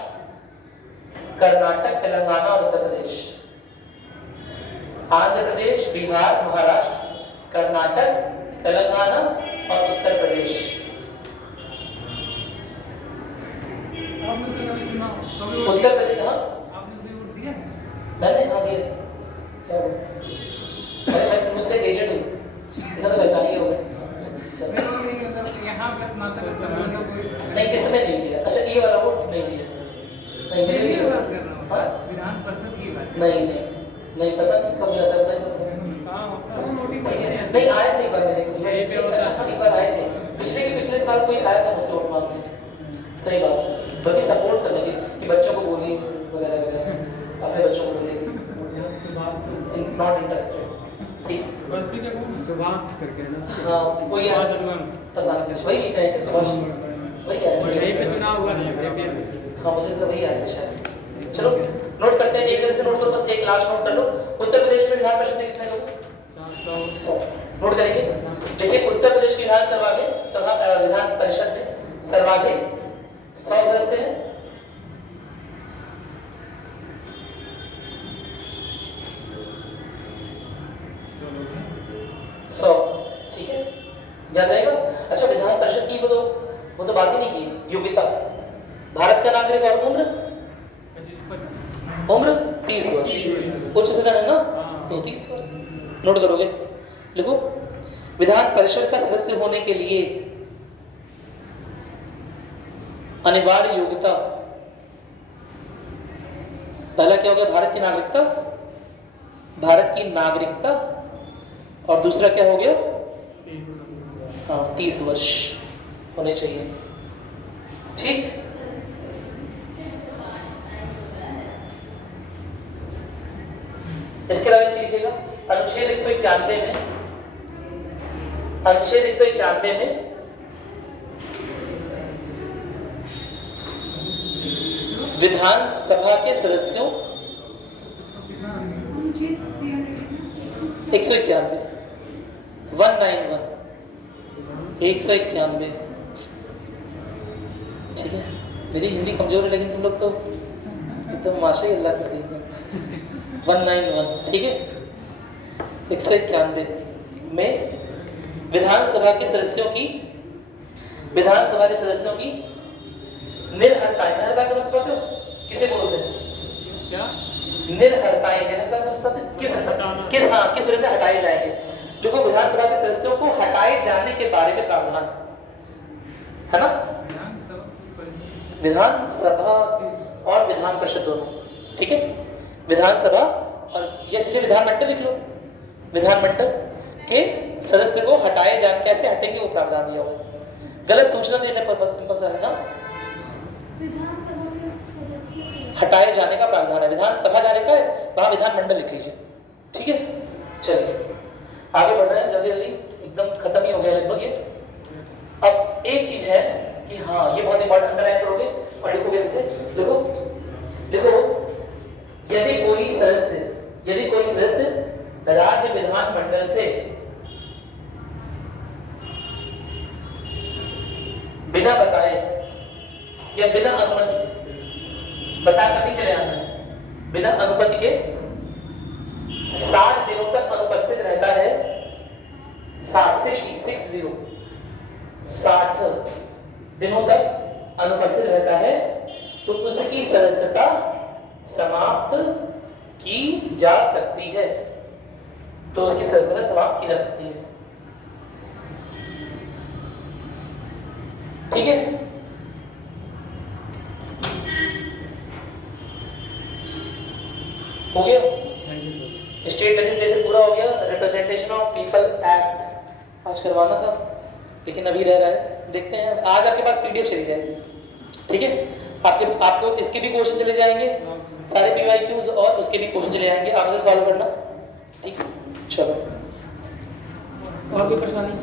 कर्नाटक, तेलंगाना और उत्तर प्रदेश। आंध्र प्रदेश, बिहार, महाराष्ट्र, कर्नाटक, तेलंगाना और उत्तर प्रदेश। आपने से कभी सुना कभी उत्तर प्रदेश, हाँ आपने भी वोट दिया? मैंने, हाँ दिया। क्या बोल, अरे मैं तुमसे एजेंट हूँ, इतना तो पहचान ही होगा। यहाँ पे स्नातक स्तर में तो कोई नहीं, किसने नहीं दिया? अच्छा, ये वाला वोट नहीं दिया। नहीं, मुझे ये नहीं बात दिया। कर रहा हूँ, हाँ? विधान परिषद की बात। नहीं नहीं नहीं, पता नहीं कब मिला था, पता नहीं। हाँ, होता है नोटिफिकेशन ऐसे। नहीं, आए थे एक बार मेरे को, यहीं पे होता है। अच्छा, एक बार आए थे पिछले साल कोई आया था मुझसे वोट मांगने। सही बात, बल्कि सपोर्ट करने की कि बच्चों को बोलिए वगैरह वगैरह, अपने बच्चों को बोलिए, नॉट इंटरेस्टेड। ठीक, बस्ती के कौन? सुभाष करके है ना? हाँ कोई सुभाष आया, हनुमान। पता नहीं वही जीता है कि सुभाष, वही आया और है। यहीं पे चुनाव हुआ था KPN में। हाँ मुझे तो वही आया था शायद। चलो नोट करते हैं, एक तरह से नोट करो, बस एक लास्ट नोट कर लो। उत्तर प्रदेश में विधान परिषद में कितने लोग? 400। नोट करेंगे। देखिए, उत्तर प्रदेश की विधानसभा में विधान परिषद में सर्वाधिक 100 सदस्य हैं। ठीक है, याद रहेगा। अच्छा, विधान परिषद की वो तो बात ही नहीं की। योग्यता, भारत का नागरिक और उम्र 30 वर्ष, उच्च सदन है ना, तो 30 वर्ष। नोट करोगे, लिखो। विधान परिषद का सदस्य होने के लिए अनिवार्य योग्यता, पहला क्या हो गया? भारत की नागरिकता, भारत की नागरिकता, और दूसरा क्या हो गया? हाँ, 30 वर्ष होने चाहिए। ठीक, इसके अलावा चीज लिखेगा, अनुच्छेद 191 में, अनुच्छेद 191 में विधानसभा के सदस्यों 191 191, ठीक है। मेरी हिंदी कमजोर है, लेकिन तुम लोग तो एकदम माशाअल्लाह कर रही है। 191, ठीक है। 191 में विधानसभा के सदस्यों की निर्हरताएं समझ पाते हो? किसे बोलते हैं? क्या? निर्हरताएं समझ पाते हो? किस वजह से हटाए जाएंगे? देखो, विधानसभा के सदस्यों को हटाए जाने के बारे में प्रावधान है ना, विधानसभा और विधान परिषद दोनों, ठीक है। विधानसभा और या सीधे विधानमंडल लिख लो, विधानमंडल के सदस्य को हटाए जाने, कैसे हटेंगे वो प्रावधान दिया हुआ है। गलत सूचना देने पर बस सिंपल सा है ना, हटाए जाने का प्रावधान है। विधानसभा जाने का है, वहां विधानमंडल लिख लीजिए, ठीक है। चलिए आगे बढ़ रहे हैं, जल्दी जल्दी, एकदम खत्म ही हो गया लगभग ये। अब एक चीज है कि हाँ, ये बहुत इंपॉर्टेंट, अंडरलाइन करोगे और लिखोगे इसे, लिखो यदि कोई सदस्य राज्य विधानमंडल से बिना बताए या बिना अनुमति के, बता कर नहीं चले आना है, बिना अनुमति के 60 दिनों तक अनुपस्थित रहता है, 60 दिनों तक अनुपस्थित रहता है, तो उसकी सदस्यता समाप्त की जा सकती है, तो उसकी सदस्यता समाप्त की जा सकती है, ठीक है। हो गया, स्टेट लेजिस्लेशन पूरा हो गया। रिप्रेजेंटेशन ऑफ पीपल एक्ट आज करवाना था, लेकिन अभी रह रहा है, देखते हैं। आज आपके पास पीडीएफ चली जाएगी, ठीक है। आपको इसके भी क्वेश्चन चले जाएंगे, सारे पीवाईक्यूज और उसके भी क्वेश्चन चले जाएंगे, आप उसे सॉल्व करना, ठीक है। चलो, और कोई परेशानी?